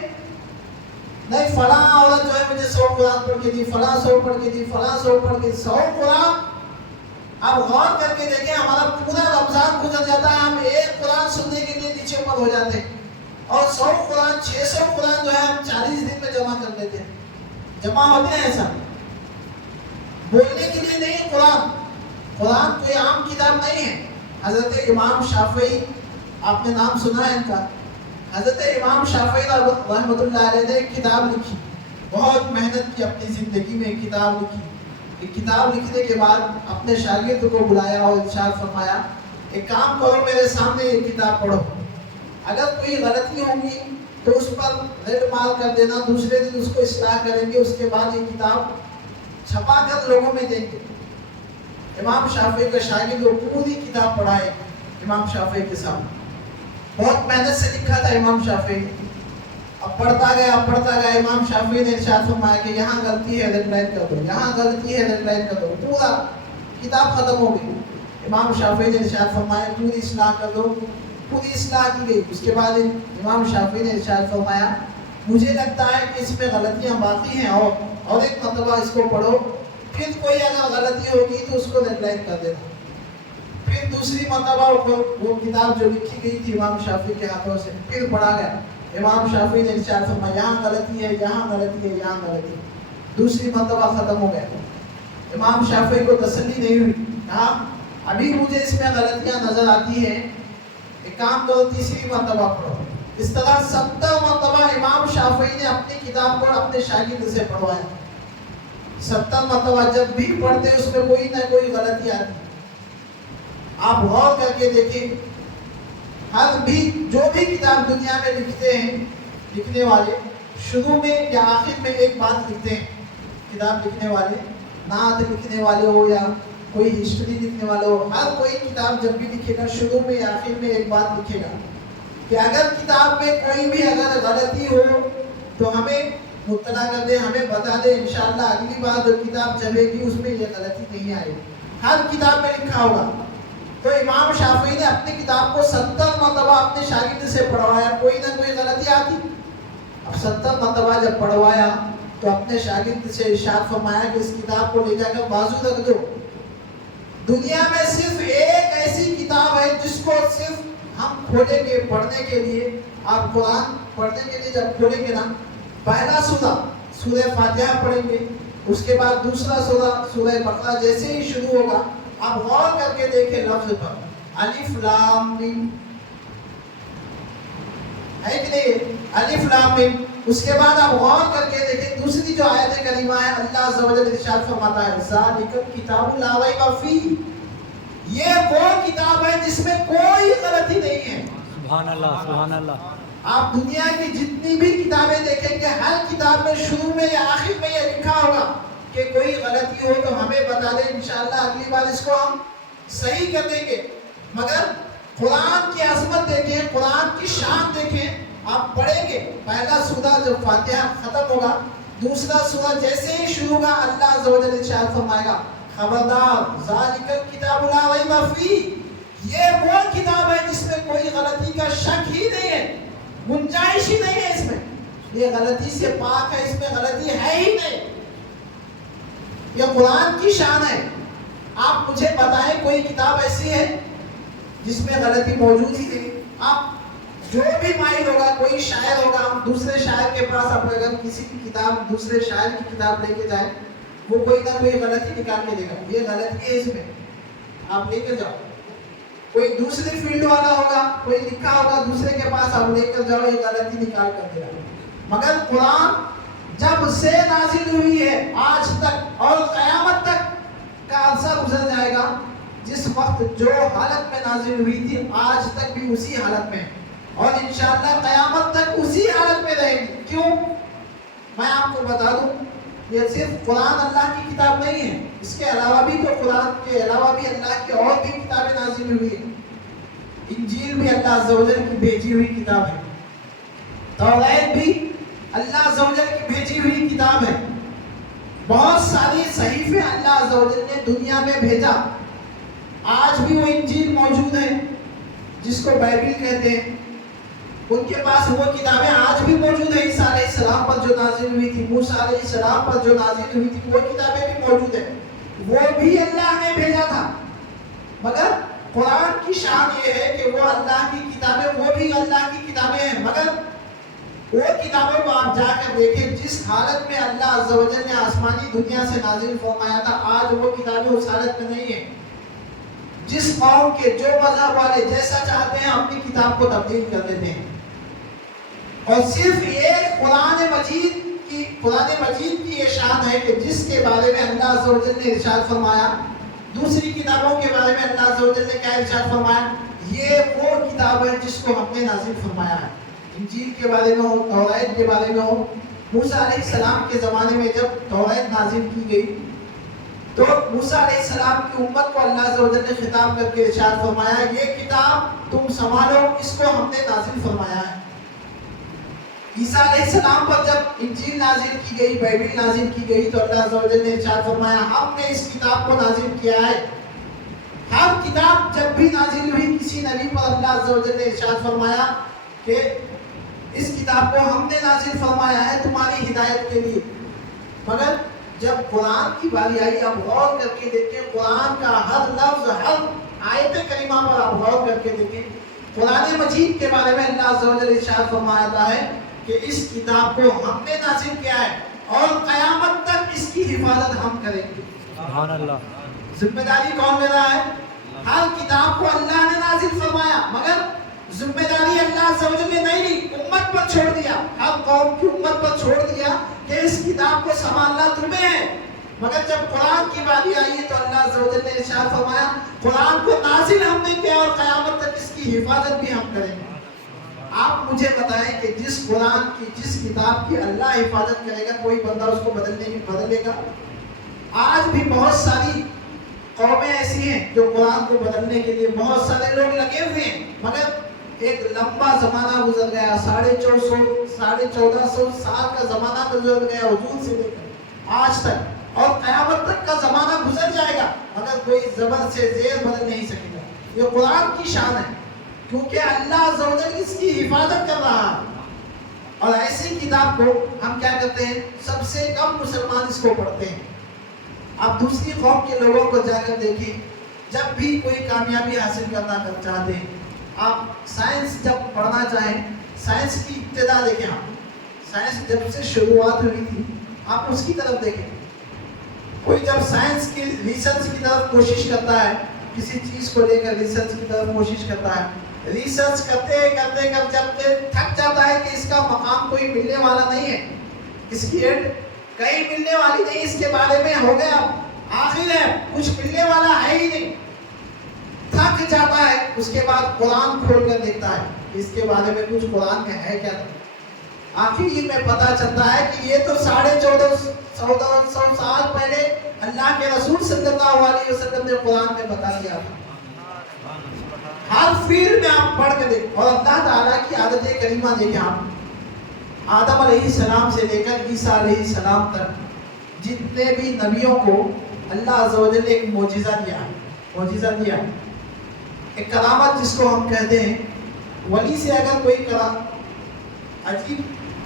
نہیں، فلاں عورت جو ہے مجھے 100 قرآن پڑھ کے دی، فلاں 100 پڑھ کے دی، فلاں 100 پڑھ کے دی. 100 قرآن. آپ غور کر کے دیکھیں، ہمارا پورا رمضان گزر جاتا ہے، ہم ایک قرآن سننے کے لیے نیچے اوپر ہو جاتے ہیں. اور 100 قرآن 600 قرآن جو ہے ہم 40 دن میں جمع کر لیتے ہیں. جمع ہوتے ہیں ایسا بولنے کے لیے نہیں. قرآن کوئی عام کتاب نہیں ہے. حضرت امام شافعی، آپ نے نام سنا ہے ان کا؟ حضرت امام شافعی رحمۃ اللہ علیہ نے ایک کتاب لکھی، بہت محنت کی اپنی زندگی میں. ایک کتاب لکھی. ایک کتاب لکھنے کے بعد اپنے شاگرد کو بلایا اور ارشاد فرمایا ایک کام کرو، میرے سامنے یہ کتاب پڑھو، اگر کوئی غلطی ہوگی تو اس پر ریڈ مارک کر دینا، دوسرے دن اس کو اصلاح کریں گے، اس کے بعد یہ کتاب چھپا کر لوگوں میں دیں گے. امام شافعی کا شاگرد وہ پوری کتاب پڑھائے امام شافعی کے سامنے. بہت محنت سے لکھا تھا امام شافعی. اب پڑھتا گیا امام شافعی نے ارشاد فرمایا کہ یہاں غلطی ہے ریڈ لائن کر دو، یہاں غلطی ہے ریڈ لائن کر دو. پورا کتاب ختم ہو گئی. امام شافعی نے ارشاد فرمایا پوری اصلاح کر دو. پوری اصلاح کی گئی. اس کے بعد امام شافعی نے ارشاد فرمایا مجھے لگتا ہے کہ اس میں غلطیاں باقی ہیں، اور ایک مرتبہ اس کو پڑھو، پھر کوئی اگر غلطی ہوگی تو اس کو ریڈ لائن کر دینا. پھر دوسری مرتبہ وہ کتاب جو لکھی گئی تھی امام شافعی کے ہاتھوں سے پھر پڑھا گیا. امام شافعی نے ارشاد فرمایا یہاں غلطی ہے، یہاں غلطی ہے، یہاں غلطی ہے. دوسری مرتبہ ختم ہو گیا. امام شافعی کو تسلی نہیں ہوئی، کہا ابھی مجھے اس میں غلطیاں نظر آتی ہیں، ایک کام کرو تیسری مرتبہ پڑھو. اس طرح 70 مرتبہ امام شافعی نے اپنی کتاب کو اپنے شاگرد سے پڑھوایا. 70 مرتبہ جب بھی پڑھتے اس میں کوئی نہ کوئی غلطی آتی. آپ غور کر کے دیکھیں، جو بھی کتاب دنیا میں لکھتے ہیں لکھنے والے، شروع میں یا آخر میں ایک بات لکھتے ہیں. کتاب لکھنے والے، نعت لکھنے والے ہو یا کوئی ہسٹری لکھنے والا ہو، ہر کوئی کتاب جب بھی لکھے گا شروع میں یا آخر میں ایک بات لکھے گا کہ اگر کتاب میں کوئی بھی اگر غلطی ہو تو ہمیں مطلع کر دیں، ہمیں بتا دیں، انشاءاللہ اگلی بار جو کتاب چلے گی اس میں یہ غلطی نہیں آئے گی. ہر کتاب میں لکھا ہوگا. تو امام شافعی نے اپنی کتاب کو 70 مرتبہ اپنے شاگرد سے پڑھوایا، کوئی نہ کوئی غلطی آتی. اب 70 مرتبہ جب پڑھوایا تو اپنے شاگرد سے ارشاد فرمایا کہ اس کتاب کو لے جا کر بازو رکھ دو. دنیا میں صرف ایک ایسی کتاب ہے جس کو صرف ہم کھولیں گے پڑھنے کے لیے. آپ قرآن پڑھنے کے لیے جب کھولیں گے نا، پہلا سورہ فاتحہ پڑھیں گے، اس کے بعد دوسرا سورہ بقرہ جیسے ہی شروع ہوگا آپ غور کر کے دیکھیں لفظ پر الف لام میم ہے کہ نہیں؟ الف لام میم. اس کے بعد آپ غور کر کے دیکھیں دوسری جو آیت کریمہ ہے، اللہ عز و جل ارشاد فرماتا ہے ذالک الکتاب لا ریب فیہ، یہ وہ کتاب ہے جس میں کوئی غلطی نہیں ہے. سبحان اللہ، سبحان اللہ. آپ دنیا کی جتنی بھی کتابیں دیکھیں گے ہر کتاب میں شروع میں یا آخر میں یہ لکھا ہوگا کہ کوئی غلطی ہو تو ہمیں بتا دیں، انشاءاللہ اگلی بار اس کو ہم صحیح کر دیں گے. مگر قرآن کی عظمت دیکھیں، قرآن کی شان دیکھیں. آپ پڑھیں گے پہلا سورہ جب فاتحہ ختم ہوگا، دوسرا سورہ جیسے ہی شروع ہوگا اللہ عز و جل ارشاد فرمائے گا خبردار ذالک الکتاب لا ریب فیہ، یہ وہ کتاب ہے جس میں کوئی غلطی کا شک ہی نہیں ہے، گنجائش ہی نہیں ہے اس میں، یہ غلطی سے پاک ہے، اس میں غلطی ہے ہی نہیں، یہ قرآن کی شان ہے۔ آپ مجھے بتائیں کوئی کتاب ایسی ہے جس میں غلطی موجود ہی نہیں؟ آپ جو بھی ماہر ہوگا، کوئی شاعر ہوگا، ہم دوسرے شاعر کے پاس آپ اگر کسی کی کتاب، دوسرے شاعر کی کتاب لے کے جائیں، وہ کوئی نہ کوئی غلطی نکال کے دے گا، یہ غلطی ہے اس میں، آپ لے کے جاؤ۔ کوئی دوسری فیلڈ والا ہوگا، کوئی لکھا ہوگا دوسرے کے پاس، آپ لے کر جاؤ، یہ غلطی نکال کر دے گا۔ مگر قرآن جب سے نازل ہوئی ہے آج تک اور قیامت تک کا عرصہ گزر جائے گا، جس وقت جو حالت میں نازل ہوئی تھی آج تک بھی اسی حالت میں، اور انشاءاللہ قیامت تک اسی حالت میں رہے گی۔ کیوں؟ میں آپ کو بتا دوں، یہ صرف قرآن اللہ کی کتاب نہیں ہے، اس کے علاوہ بھی تو قرآن کے علاوہ بھی اللہ کی اور بھی کتابیں نازل ہوئی ہیں۔ انجیل بھی اللہ عز و جل کی بھیجی ہوئی کتاب ہے، توریت بھی اللہ عز و جل کی بھیجی ہوئی کتاب ہے، بہت ساری صحیفے اللہ عز و جل نے دنیا میں بھیجا۔ آج بھی وہ انجیل موجود ہے جس کو بائبل کہتے ہیں، ان کے پاس وہ کتابیں آج بھی موجود ہیں۔ عیسیٰ علیہ السلام پر جو نازل ہوئی تھی، موسیٰ علیہ السلام پر جو نازل ہوئی تھی، وہ کتابیں بھی موجود ہیں، وہ بھی اللہ نے بھیجا تھا۔ مگر قرآن کی شان یہ ہے کہ وہ اللہ کی کتابیں، وہ بھی اللہ کی کتابیں ہیں، مگر وہ کتابوں کو آپ جا کر دیکھیں جس حالت میں اللہ عز و جل نے آسمانی دنیا سے نازل فرمایا تھا، آج وہ کتابیں اس حالت میں نہیں ہیں۔ جس قوم کے جو مذہب والے جیسا چاہتے ہیں اپنی کتاب کو تبدیل کر دیتے ہیں، اور صرف ایک قرآن مجید کی یہ شان ہے کہ جس کے بارے میں اللہ عز و جل نے ارشاد فرمایا، دوسری کتابوں کے بارے میں اللہ عز و جل نے کیا ارشاد فرمایا؟ یہ وہ کتاب ہے جس کو ہم نے نازل فرمایا ہے۔ انجیل کے بارے میں ہو، توریت کے بارے میں ہو، موسیٰ علیہ السلام کے زمانے میں جب توریت نازل کی گئی تو موسیٰ علیہ السلام کی امت کو اللہ عز و جل نے خطاب کر کے ارشاد فرمایا، یہ کتاب تم سنبھالو، اس کو ہم نے نازل فرمایا ہے۔ عیسیٰ علیہ السلام پر جب انجیل نازل کی گئی، بائبل نازل کی گئی، تو اللہ عز و جل نے ارشاد فرمایا، ہم نے اس کتاب کو نازل کیا ہے۔ ہر کتاب جب بھی نازل ہوئی کسی نبی پر اللہ عز و جل نے ارشاد فرمایا کہ اس کتاب کو ہم نے نازل فرمایا ہے تمہاری ہدایت کے لیے۔ مگر جب قرآن کی باری آئی، آپ غور کر کے دیکھیں، قرآن کا ہر لفظ، ہر آیت کریمہ پر آپ غور کر کے دیکھیں، قرآن مجید کے بارے میں اللہ عز و جل ارشاد فرماتا ہے کہ اس کتاب کو ہم نے نازل کیا ہے اور قیامت تک اس کی حفاظت ہم کریں گے۔ سبحان اللہ۔ ذمہ داری کون لے رہا ہے؟ ہر کتاب کو اللہ نے نازل فرمایا، مگر ذمہ داری اللہ عز و جل نے نہیں لی، امت پر چھوڑ دیا، ہر قوم کی امت پر چھوڑ دیا کہ اس کتاب کو سنبھالنا تمہیں ہے۔ مگر جب قرآن کی باری آئی ہے تو اللہ عز و جل نے ارشاد فرمایا، قرآن کو نازل ہم نے کیا اور قیامت تک اس کی حفاظت بھی ہم کریں گے۔ آپ مجھے بتائیں کہ جس قرآن کی، جس کتاب کی اللہ حفاظت کرے گا، کوئی بندہ اس کو بدلے گا؟ آج بھی بہت ساری قومیں ایسی ہیں جو قرآن کو بدلنے کے لیے بہت سارے لوگ لگے ہوئے ہیں، مگر ایک لمبا زمانہ گزر گیا، 1450 سال کا زمانہ گزر گیا حضور سے لے کر آج تک، اور قیامت تک کا زمانہ گزر جائے گا، مگر کوئی زبر سے زیر بدل نہیں سکے گا۔ یہ قرآن کی شان ہے، کیونکہ اللہ عز و جل اس کی حفاظت کر رہا ہے۔ اور ایسی کتاب کو ہم کیا کرتے ہیں؟ سب سے کم مسلمان اس کو پڑھتے ہیں۔ آپ دوسری قوم کے لوگوں کو جا کر دیکھیں، جب بھی کوئی کامیابی حاصل کرنا چاہتے ہیں، آپ سائنس جب پڑھنا چاہیں، سائنس کی ابتدا دیکھیں، آپ سائنس جب سے شروعات ہوئی تھی آپ اس کی طرف دیکھیں۔ کوئی جب سائنس کی ریسرچ کی طرف کوشش کرتا ہے، کسی چیز کو لے کر ریسرچ کی طرف کوشش کرتا ہے، ریسرچ کرتے جب تھک جاتا ہے کہ اس کا مقام کوئی ملنے والا نہیں ہے، اس کی ایڈ کہیں ملنے والی نہیں، اس کے بارے میں ہو گیا آخر ہے، کچھ ملنے والا ہے ہی نہیں، تھک جاتا ہے، اس کے بعد قرآن کھول کر دیکھتا ہے اس کے بارے میں کچھ قرآن میں ہے کیا۔ آخر میں پتہ چلتا ہے کہ یہ تو 1450 سال پہلے اللہ کے رسول صلی اللہ علیہ وسلم نے قرآن میں بتا دیا تھا۔ ہر فیلڈ میں آپ پڑھ کے دیکھیں، اور اللہ تعالیٰ کی عادت کریمہ دیکھیں، آپ آدم علیہ السلام سے لے کر عیسیٰ علیہ السلام تک جتنے بھی نبیوں کو اللہ عز و جل نے ایک معجزہ دیا، ایک کرامت جس کو ہم کہتے ہیں، ولی سے اگر کوئی عجیب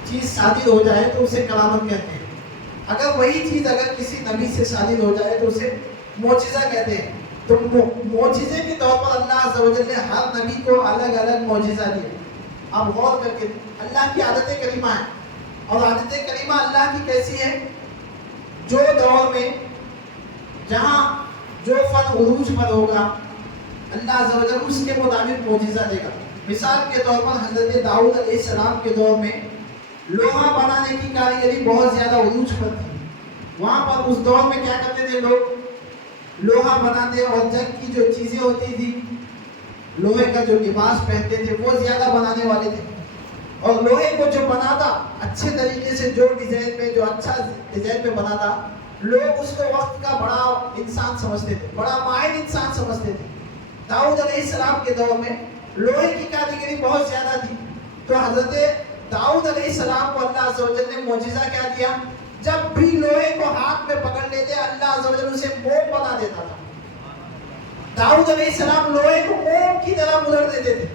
چیز صادر ہو جائے تو اسے کرامت کہتے ہیں. اگر وہی چیز اگر کسی نبی سے صادر ہو جائے تو اسے معجزہ کہتے ہیں. تو معجزے کے طور پر اللہ عز و جل نے ہر نبی کو الگ الگ معجزہ دیا. آپ غور کر کے، اللہ کی عادت کریمہ ہے، اور عادت کریمہ اللہ کی کیسی ہے؟ جو دور میں جہاں جو فن عروج پر ہوگا اللہ عز و جل اس کے مطابق معجزہ دے گا. مثال کے طور پر حضرت داؤد علیہ السلام کے دور میں لوہا بنانے کی کاریگری بہت زیادہ عروج پر تھی. وہاں پر اس دور میں کیا کرتے تھے لوگ؟ لوہا بناتے، اور جنگ کی جو چیزیں ہوتی تھی، لوہے کا جو لباس پہنتے تھے وہ زیادہ بنانے والے تھے. اور لوہے کو جو بناتا اچھے طریقے سے، جو ڈیزائن میں، جو اچھا ڈیزائن میں بناتا، لوگ اس کو وقت کا بڑا انسان سمجھتے تھے، بڑا ماہر انسان سمجھتے تھے. داؤد علیہ السلام کے دور میں لوہے کی کاریگری بہت زیادہ تھی. تو حضرت داؤد علیہ السلام کو اللہ عز و جل نے معجزہ کیا دیا؟ جب بھی لوہے کو ہاتھ میں پکڑ لیتے اللہ عز و جل اسے موم بنا دیتا تھا. داؤد علیہ السلام لوہے کو موم کی طرح مدر دیتے تھے.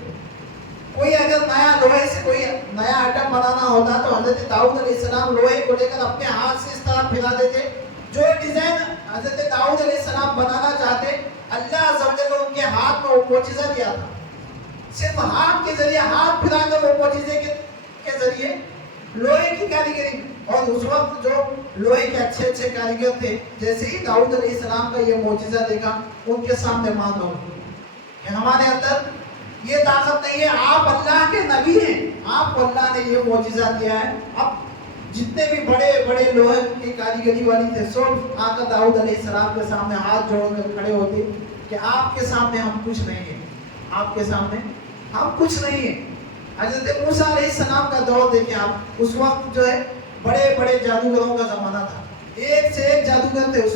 کوئی اگر نیا لوہے سے کوئی نیا آئٹم بنانا ہوتا تو حضرت داؤد علیہ السلام لوہے کو لے کر اپنے ہاتھ سے اس طرح پھیلا دیتے. جو ڈیزائن حضرت داؤد علیہ السلام بنانا چاہتے اللہ عز و جل نے ان کے ہاتھ میں وہ معجزہ دیا تھا. صرف ہاتھ کے ذریعے ہاتھ پھیلا کر وہ معجزے کے ذریعے لوہے کی کاریگری. اور اس وقت جو لوہے کے اچھے اچھے کاریگر تھے، جیسے ہی داؤد علیہ السلام کا یہ معجزہ دیکھا ان کے سامنے مان لو کہ ہمارے اندر یہ طاقت نہیں ہے، آپ اللہ کے نبی ہیں، آپ کو اللہ نے یہ معجزہ دیا ہے. اب جتنے بھی بڑے بڑے لوہے کی کاریگری والی تھے سب آ کر داؤد علیہ السلام کے سامنے ہاتھ جوڑ کر کھڑے ہوتے کہ آپ کے سامنے ہم کچھ نہیں ہیں، آپ کے سامنے ہم کچھ نہیں ہیں. حضرت موسیٰ علیہ السلام کا دور دیکھیں آپ. اس وقت جو ہے بڑے بڑے جادوگروں کا زمانہ تھا، ایک سے ایک جادوگر تھے اس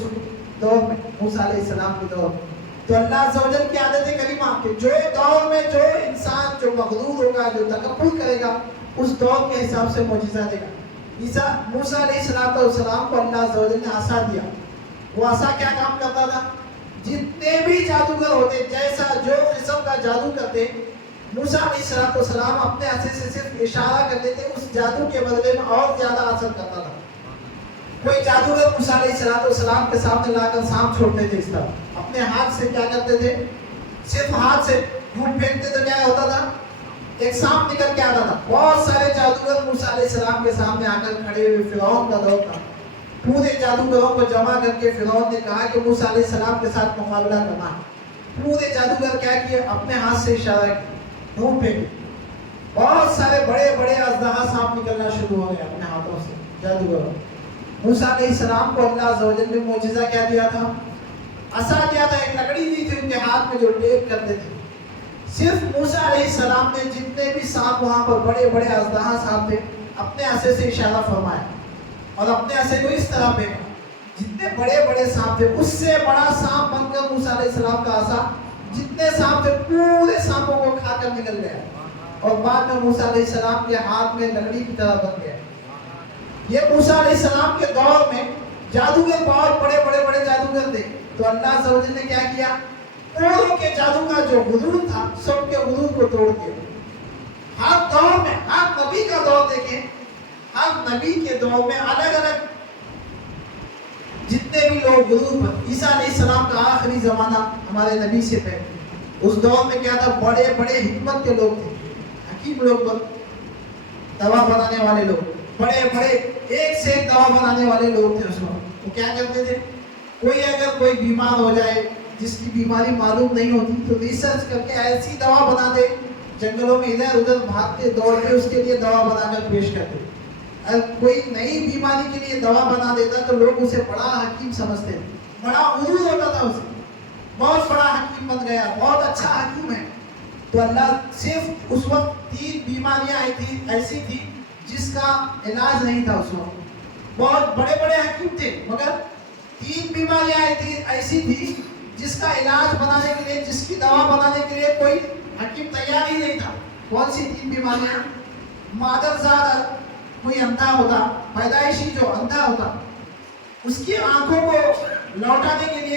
دور میں، موسیٰ علیہ السلام کے دور میں. تو اللہ عز و جل کی عادت کریمہ کہ جو دور میں جو انسان جو مغرور ہوگا، جو تکبر کرے گا، اس دور کے حساب سے معجزہ دے گا. موسیٰ علیہ السلام کو اللہ عز و جل نے عصا دیا. وہ عصا کیا کام کرتا تھا؟ جتنے بھی جادوگر ہوتے جیسا جو قسم کا جادو کرتے، موسیٰ علیہ السلام اپنے عصے سے صرف اشارہ کر دیتے، اس جادو کے بدلے میں اور زیادہ اثر کرتا تھا. کوئی جادوگر موسیٰ علیہ السلام کے سامنے لا کر سانپ چھوڑتے تھے، اس طرح اپنے ہاتھ سے کیا کرتے تھے؟ صرف ہاتھ سے دھوپ پھینکتے تو کیا ہوتا تھا؟ ایک سانپ نکل کے آتا تھا. بہت سارے جادوگر موسیٰ علیہ السلام کے سامنے آ کر کھڑے ہوئے. فرعون کا دور تھا. پورے جادوگروں کو جمع کر کے فرعون نے کہا کہ موسیٰ علیہ السلام کے ساتھ مقابلہ کرنا ہے. پورے جادوگر کیا کیے؟ اپنے ہاتھ سے اشارہ کیا، دھوپ پھینکی. بہت سارے بڑے بڑے اژدہا سانپ نکلنا شروع ہو گئے اپنے ہاتھوں سے جادوگروں. موسیٰ علیہ السلام کو اللہ عز و جل نے معجزہ کیا دیا تھا؟ عصا دیا تھا. ایک لکڑی دی تھی ان کے ہاتھ میں جو ٹیپ کرتے تھے. صرف موسیٰ علیہ السلام نے جتنے بھی سانپ وہاں پر بڑے بڑے اژدہا سانپ تھے اپنے عصے سے اشارہ فرمایا اور اپنے عصے کو اس طرح پھینکا. جتنے بڑے بڑے سانپ تھے اس سے بڑا سانپ بن کر موسیٰ علیہ السلام کا عصا جتنے سانپ تھے پورے سانپوں کو کھا کر نکل گیا. اور بعد میں موسیٰ علیہ السلام کے ہاتھ میں لکڑی کی طرح بن گیا. یہ موسیٰ علیہ السلام کے دور میں جادوگر بہت بڑے بڑے بڑے جادوگر تھے. تو اللہ عز و جل نے کیا کیا؟ کروڑوں کے جادو کا جو غرور تھا سب کے غرور کو توڑ دیا. ہر دور میں ہر نبی کا دور دیکھیں، ہر نبی کے دور میں الگ الگ جتنے بھی لوگ غرور پر. عیسیٰ علیہ السلام کا آخری زمانہ ہمارے نبی سے پہلے اس دور میں کیا تھا؟ بڑے بڑے حکمت کے لوگ تھے، حکیم لوگ، دوا بنانے والے لوگ، بڑے بڑے ایک سے ایک دوا بنانے والے لوگ تھے. اس وقت وہ کیا کرتے تھے؟ کوئی اگر کوئی بیمار ہو جائے جس کی بیماری معلوم نہیں ہوتی تو ریسرچ کر کے ایسی دوا بنا دے، جنگلوں میں ادھر ادھر بھاگتے دوڑتے اس کے لیے دوا بنا کر پیش کرتے. اگر کوئی نئی بیماری کے لیے دوا بنا دیتا تو لوگ اسے بڑا حکیم سمجھتے تھے، بڑا عروج ہوتا تھا اسے، بہت بڑا حکیم بن گیا، بہت اچھا حکیم ہے. تو اللہ صرف اس وقت 3 بیماریاں ایسی تھی جس کا علاج نہیں تھا. اس وقت بہت بڑے بڑے حکیم تھے مگر 3 بیماریاں ایسی تھی جس کا علاج بنانے کے لیے، جس کی دوا بنانے کے لیے کوئی حکیم تیار ہی نہیں تھا. کون سی 3 بیماریاں؟ مادرزاد کوئی اندھا ہوتا، پیدائشی جو اندھا ہوتا، اس کی آنکھوں کو لوٹانے کے لیے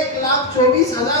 1,24,000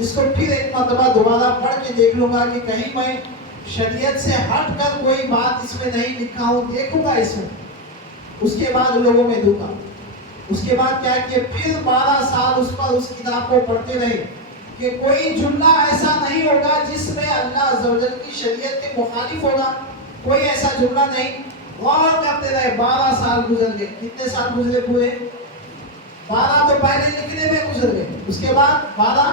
اس کو پھر ایک مرتبہ دوبارہ پڑھ کے دیکھ لوں گا کہ کہیں میں شریعت سے ہٹ کر کوئی بات اس میں نہیں لکھا ہوں، دیکھوں گا اس میں، اس کے بعد لوگوں میں دوں گا۔ اس کے بعد کیا کہ پھر 12 سال اس پر اس کتاب کو پڑھتے رہے کہ کوئی جملہ ایسا نہیں ہوگا جس میں اللہ عز و جل کی شریعت کے مخالف ہوگا، کوئی ایسا جملہ نہیں۔ غور کرتے رہے، 12 سال گزر گئے۔ کتنے سال گزرے پورے؟ 12 تو پہلے لکھنے میں گزر گئے، اس کے بعد 12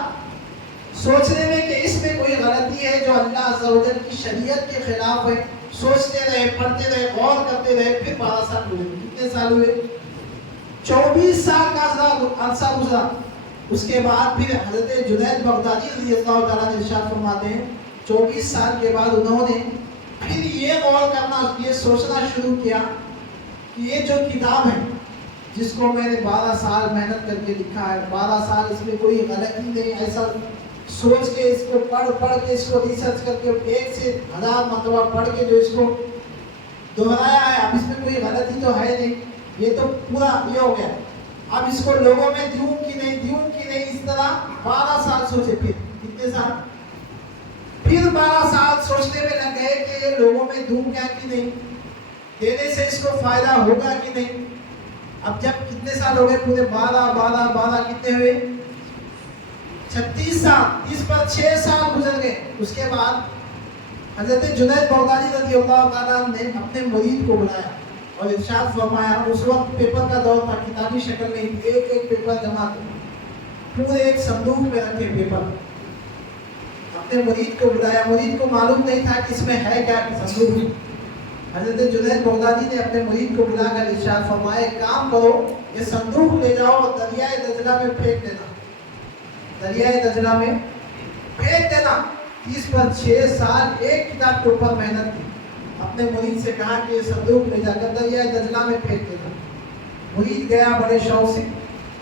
سوچنے میں کہ اس میں کوئی غلطی ہے جو اللہ عز و جل کی شریعت کے خلاف ہے۔ سوچتے رہے، پڑھتے رہے، غور کرتے رہے، پھر 12 سال گزرے۔ کتنے سال ہوئے؟ 24 سال کا عرصہ گزرا۔ اس کے بعد پھر حضرت جنید بغدادی رضی اللہ تعالیٰ نے ارشاد فرماتے ہیں 24 سال کے بعد انہوں نے پھر یہ غور کرنا، یہ سوچنا شروع کیا کہ یہ جو کتاب ہے جس کو میں نے 12 سال محنت کر کے لکھا ہے، 12 سال اس میں کوئی غلطی نہیں، ایسا سوچ کے اس کو پڑھ کے اس کو ریسرچ کر کے 1 سے 1000 مرتبہ پڑھ کے جو اس کو دہرایا ہے، اب اس میں کوئی غلطی تو ہے نہیں، یہ تو پورا یہ ہو گیا۔ اب اس کو لوگوں میں دوں کہ نہیں، اس طرح 12 سال سوچے۔ پھر کتنے سال؟ پھر 12 سال سوچنے میں لگ گئے کہ یہ لوگوں میں دوں کیا کہ نہیں، دینے سے اس کو فائدہ ہوگا کہ نہیں۔ اب جب کتنے سال ہو گئے پورے؟ 12 کتنے ہوئے؟ 36 سال۔ 30 پر 6 سال گزر گئے۔ اس کے بعد حضرت جنید بغدادی رضی اللہ تعالیٰ نے اپنے مرید کو بلایا اور ارشاد فرمایا، اس وقت پیپر کا دور تھا، کتابی شکل نہیں، ایک پیپر جمع کرو، پورے ایک صندوق میں رکھے پیپر۔ اپنے مرید کو بلایا، مرید کو معلوم نہیں تھا کہ اس میں ہے کیا صندوق۔ حضرت جنید بغدادی نے اپنے مرید کو بلا کر ارشاد فرمایا، ایک کام کرو، یہ صندوق لے جاؤ اور دریائے دجلہ میں پھینک دینا، دریائے دجلہ میں پھینک دینا۔ 30 پر 6 سال ایک کتاب کے اوپر محنت کی۔ اپنے مرید سے کہا کہ یہ صندوق لے جا کر دریائے دجلہ میں پھینک دینا۔ مرید گیا بڑے شوق سے،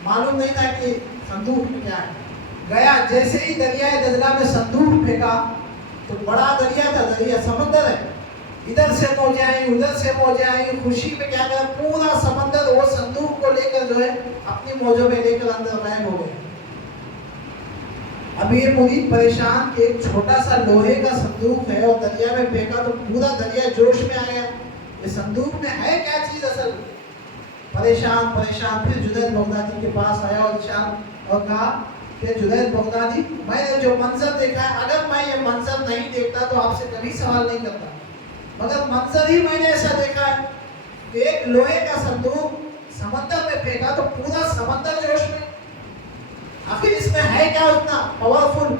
معلوم نہیں تھا کہ صندوق میں کیا ہے۔ گیا، جیسے ہی دریائے دجلہ میں صندوق پھینکا تو بڑا دریا تھا، دریا سمندر ہے، ادھر سے موجیں آئیں، ادھر سے موجیں آئیں، خوشی میں کیا کیا پورا سمندر وہ صندوق کو لے کر جو ہے اپنی موجوں میں لے کر اندر غائب ہو گئے۔ اب یہ مرید پریشان کہ ایک چھوٹا سا لوہے کا صندوق ہے اور دریا میں پھینکا تو پورا دریا جوش میں آ گیا، یہ صندوق میں ہے کیا چیز اصل؟ پریشان پھر جنید بغدادی کے پاس آیا اور کہا کہ جنید بغدادی، میں نے جو منظر دیکھا ہے، اگر میں یہ منظر نہیں دیکھتا تو آپ سے کبھی سوال نہیں کرتا، مگر منظر ہی میں نے ایسا دیکھا ہے کہ ایک لوہے کا صندوق سمندر میں پھینکا تو پورا سمندر جوش میں، آخر اس میں ہے کیا اتنا پاورفل؟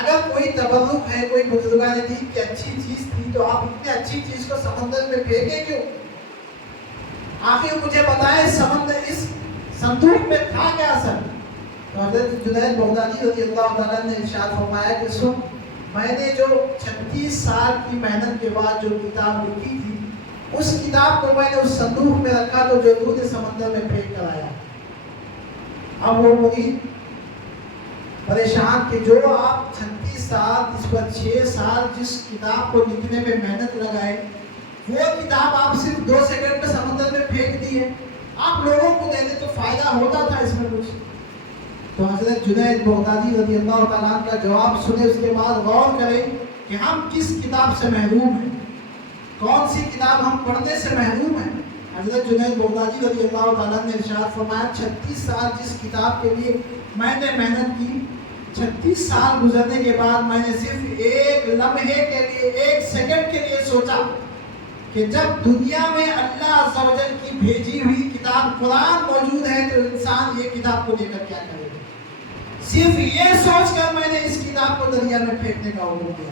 اگر کوئی تبرک ہے، کوئی بزرگان دین کی اچھی چیز تھی تو آپ اتنی اچھی چیز کو سمندر میں پھینکے کیوں؟ آخر مجھے بتائیں سمندر اس صندوق میں تھا کیا اصل؟ تو حضرت جنید بغدادی رضی اللہ تعالیٰ نے ارشاد فرمایا کہ سن، میں نے جو 36 سال کی محنت کے بعد جو کتاب لکھی تھی، اس کتاب کو میں نے اس صندوق میں رکھا تو جو دودھ سمندر میں پھینک کر آیا۔ اب وہ مرید پریشان کہ جو آپ 36 سال، اس پر 6 سال جس کتاب کو لکھنے میں محنت لگائے، وہ کتاب آپ صرف 2 سیکنڈ میں سمندر میں پھینک دی ہے، آپ لوگوں کو دے دیں تو فائدہ ہوتا تھا اس میں کچھ۔ تو حضرت جنید بغدادی رضی اللہ تعالیٰ کا جواب سنے، اس کے بعد غور کریں کہ ہم کس کتاب سے محروم ہیں، کون سی کتاب ہم پڑھنے سے محروم ہیں۔ حضرت جنید بغدادی رضی اللہ تعالیٰ نے ارشاد فرمایا، 36 سال جس کتاب کے لیے میں نے محنت کی، 36 سال گزرنے کے بعد میں نے صرف ایک لمحے کے لیے، ایک سیکنڈ کے لیے سوچا کہ جب دنیا میں اللہ عز و جل کی بھیجی ہوئی کتاب قرآن موجود ہے تو انسان یہ کتاب کو لے کر کیا کرے گا۔ صرف یہ سوچ کر میں نے اس کتاب کو دریا میں پھینکنے کا حکم دیا۔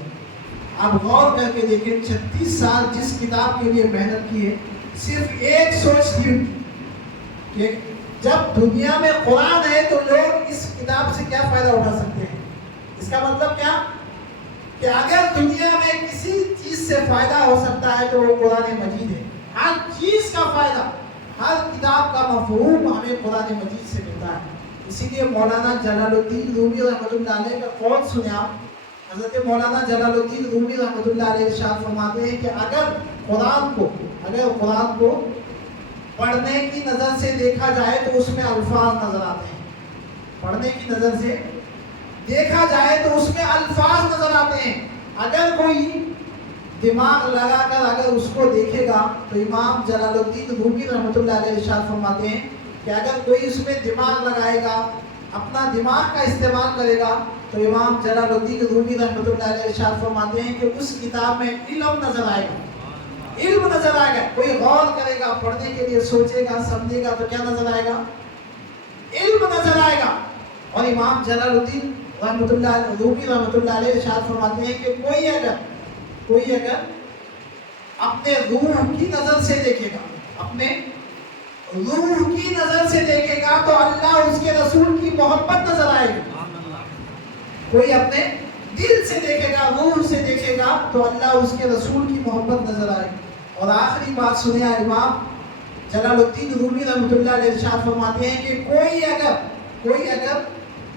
اب غور کر کے دیکھیں، 36 سال جس کتاب کے لیے محنت کی ہے، صرف ایک سوچ تھی کہ جب دنیا میں قرآن ہے تو لوگ اس کتاب سے کیا فائدہ اٹھا سکتے ہیں۔ اس کا مطلب کیا کہ اگر دنیا میں کسی چیز سے فائدہ ہو سکتا ہے تو وہ قرآن مجید ہے۔ ہر چیز کا فائدہ، ہر کتاب کا مفہوم ہمیں قرآن مجید سے ملتا ہے۔ اسی لیے مولانا جلال الدین رومی رحمۃ اللہ علیہ کا قول سنے آپ، حضرت مولانا جلال الدین رومی رحمۃ اللہ علیہ ارشاد فرماتے ہیں کہ اگر قرآن کو پڑھنے کی نظر سے دیکھا جائے تو اس میں الفاظ نظر آتے ہیں، پڑھنے کی نظر سے دیکھا جائے تو اس میں الفاظ نظر آتے ہیں. اگر کوئی دماغ لگا کر اگر اس کو دیکھے گا تو امام جلال الدین رومی رحمۃ اللہ علیہ ارشاد فرماتے ہیں کہ اگر کوئی اس میں دماغ لگائے گا، اپنا دماغ کا استعمال کرے گا، تو امام جلال الدین رومی رحمۃ اللہ علیہ ارشاد فرماتے ہیں کہ اس کتاب میں علم نظر آئے گا، علم نظر آئے گا. کوئی غور کرے گا، پڑھنے کے لیے سوچے گا، سمجھے گا تو کیا نظر آئے گا؟ علم نظر آئے گا. اور امام جلال الدین رحمۃ اللہ رومی رحمۃ اللہ علیہ ارشاد فرماتے ہیں کہ کوئی اگر اپنے روح کی نظر سے دیکھے گا، اپنے روح کی نظر سے دیکھے گا تو اللہ اس کے رسول کی محبت نظر آئے گی. کوئی اپنے دل سے دیکھے گا، روح سے دیکھے گا تو اللہ اس کے رسول کی محبت نظر آئے گی. اور آخری بات سنیں، امام جلال الدین رومی رحمۃ اللہ علیہ ارشاد فرماتے ہیں کہ کوئی اگر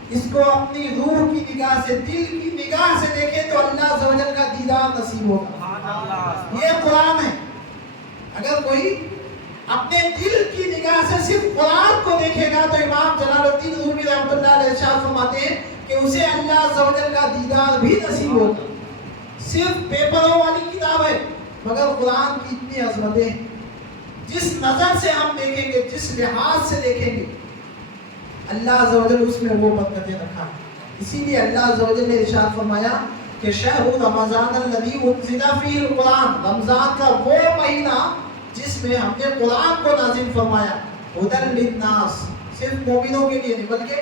اس کو اپنی روح کی نگاہ سے، دل کی نگاہ سے دیکھے تو اللہ عز و جل کا دیدار نصیب ہوگا. یہ قرآن ہے. اگر کوئی اپنے دل کی نگاہ سے صرف قرآن کو دیکھے گا تو امام جلال الدین رومی رحمۃ اللہ علیہ ارشاد فرماتے ہیں کہ اسے اللہ عز و جل کا دیدار بھی نصیب ہوگا. صرف پیپروں والی کتاب ہے مگر قرآن کی اتنی عظمتیں ہیں. جس نظر سے ہم دیکھیں گے، جس لحاظ سے دیکھیں گے، اللہ عز و جل اس میں وہ برکتیں رکھا ہے. اسی لیے اللہ عز و جل نے ارشاد فرمایا کہ شہر رمضان الذی انزل فیہ القرآن، رمضان کا وہ مہینہ جس میں ہم نے قرآن کو نازل فرمایا. ہدی للناس، صرف مومنوں کے لیے نہیں بلکہ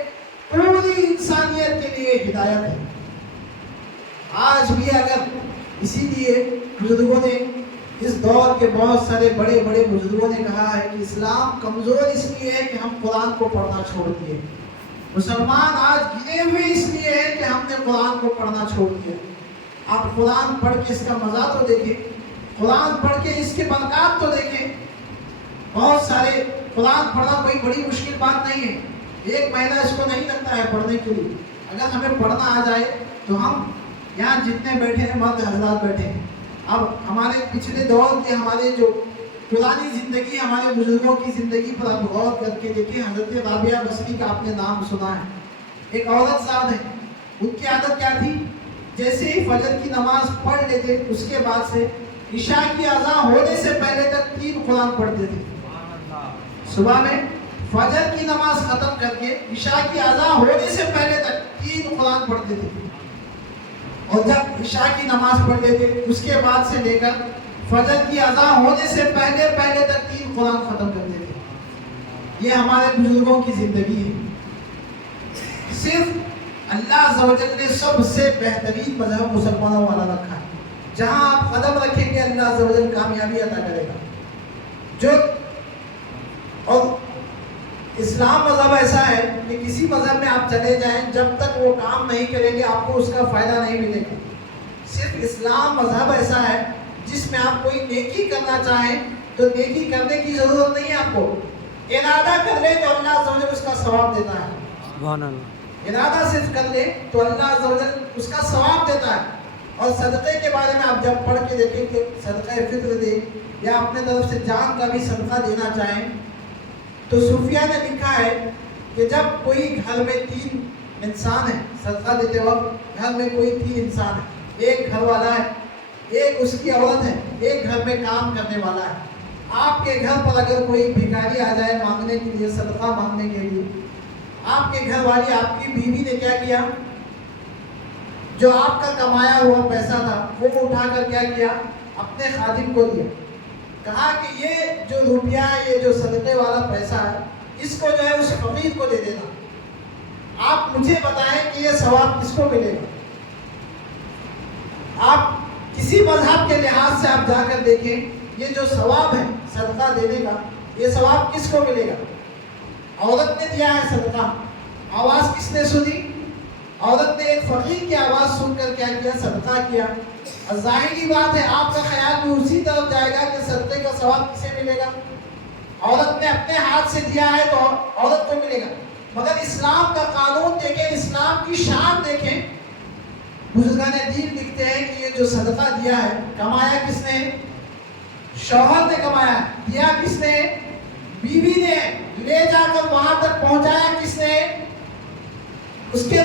پوری انسانیت کے لیے ہدایت ہے. آج بھی اگر، اسی لیے بزرگوں نے، اس دور کے بہت سارے بڑے بڑے بزرگوں نے کہا ہے کہ اسلام کمزور اس لیے ہے کہ ہم قرآن کو پڑھنا چھوڑ دیے. مسلمان آج گرے ہوئے اس لیے ہے کہ ہم نے قرآن کو پڑھنا چھوڑ دیا. آپ قرآن پڑھ کے اس کا مزہ تو دیکھیں، قرآن پڑھ کے اس کے برکات تو دیکھیں. بہت سارے قرآن پڑھنا کوئی بڑی مشکل بات نہیں ہے. 1 مہینہ اس کو نہیں لگتا ہے پڑھنے کے لیے. اگر ہمیں پڑھنا آ جائے تو ہم یہاں جتنے بیٹھے ہیں مرد حضرات بیٹھے ہیں، اب ہمارے پچھلے دور کے ہمارے جو پرانی زندگی، ہمارے بزرگوں کی زندگی پر آپ غور کر کے دیکھیں. حضرت رابعہ بصری کا آپ نے نام سنا ہے. ایک عورت ذات ہے، ان کی عادت کیا تھی؟ جیسے ہی فجر کی نماز پڑھ لیتے اس کے بعد سے عشاء کی اذان ہونے سے پہلے تک 3 قرآن پڑھتے تھے. صبح میں فجر کی نماز ختم کر کے عشاء کی اذان ہونے سے پہلے تک 3 قرآن پڑھتے تھے. اور جب عشاء کی نماز پڑھ لیتے اس کے بعد سے لے کر فجر کی اذان ہونے سے پہلے تک 3 قرآن ختم کرتے تھے. یہ ہمارے بزرگوں کی زندگی ہے. صرف اللہ عز و جل نے سب سے بہترین مذہب مسلمانوں والا رکھا ہے. جہاں آپ قدم رکھیں گے اللہ عز و جل کامیابی عطا کرے گا. اور اسلام مذہب ایسا ہے کہ کسی مذہب میں آپ چلے جائیں، جب تک وہ کام نہیں کریں گے آپ کو اس کا فائدہ نہیں ملے گا. صرف اسلام مذہب ایسا ہے جس میں آپ کوئی نیکی کرنا چاہیں تو نیکی کرنے کی ضرورت نہیں ہے. آپ کو ارادہ کر لے تو اللہ عز و جل اس کا ثواب دیتا ہے. سبحان اللہ. ارادہ صرف کر لے تو اللہ عز و جل اس کا ثواب دیتا ہے. اور صدقے کے بارے میں آپ جب پڑھ کے دیکھیں کہ صدقہ فطر دے یا اپنے طرف سے جان کا بھی صدقہ دینا چاہیں تو صوفیہ نے لکھا ہے کہ جب کوئی گھر میں 3 انسان ہیں، صدقہ دیتے وقت گھر میں کوئی 3 انسان ہے، ایک گھر والا ہے، ایک اس کی عورت ہے، ایک گھر میں کام کرنے والا ہے. آپ کے گھر پر اگر کوئی بھکاری آ جائے مانگنے کے لیے، صدقہ مانگنے کے لیے، آپ کے گھر والی، آپ کی بیوی نے کیا کیا؟ جو آپ کا کمایا ہوا پیسہ تھا وہ اٹھا کر کیا کیا؟ اپنے خادم کو دیا. کہا کہ یہ جو روپیہ ہے، یہ جو صدقے والا پیسہ ہے، اس کو جو ہے اس فقیر کو دے دینا. آپ مجھے بتائیں کہ یہ ثواب کس کو ملے گا؟ آپ کسی مذہب کے لحاظ سے آپ جا کر دیکھیں، یہ جو ثواب ہے صدقہ دینے کا، یہ ثواب کس کو ملے گا؟ عورت نے دیا ہے صدقہ، آواز کس نے سنی؟ عورت نے ایک فقیر کی آواز سن کر کیا کیا؟ صدقہ کیا. ظاہری بات ہے آپ کا خیال بھی اسی طرف جائے گا کہ صدقے کا ثواب کسے ملے گا؟ عورت نے اپنے ہاتھ سے دیا ہے تو عورت کو ملے گا. مگر اسلام کا قانون دیکھیں، اسلام کی شان دیکھیں. بزرگان دین لکھتے ہیں کہ یہ جو صدقہ دیا ہے، کمایا کس نے؟ شوہر نے کمایا. دیا کس نے؟ بیوی نے. لے جا کر وہاں تک پہنچایا کس نے؟ اس کے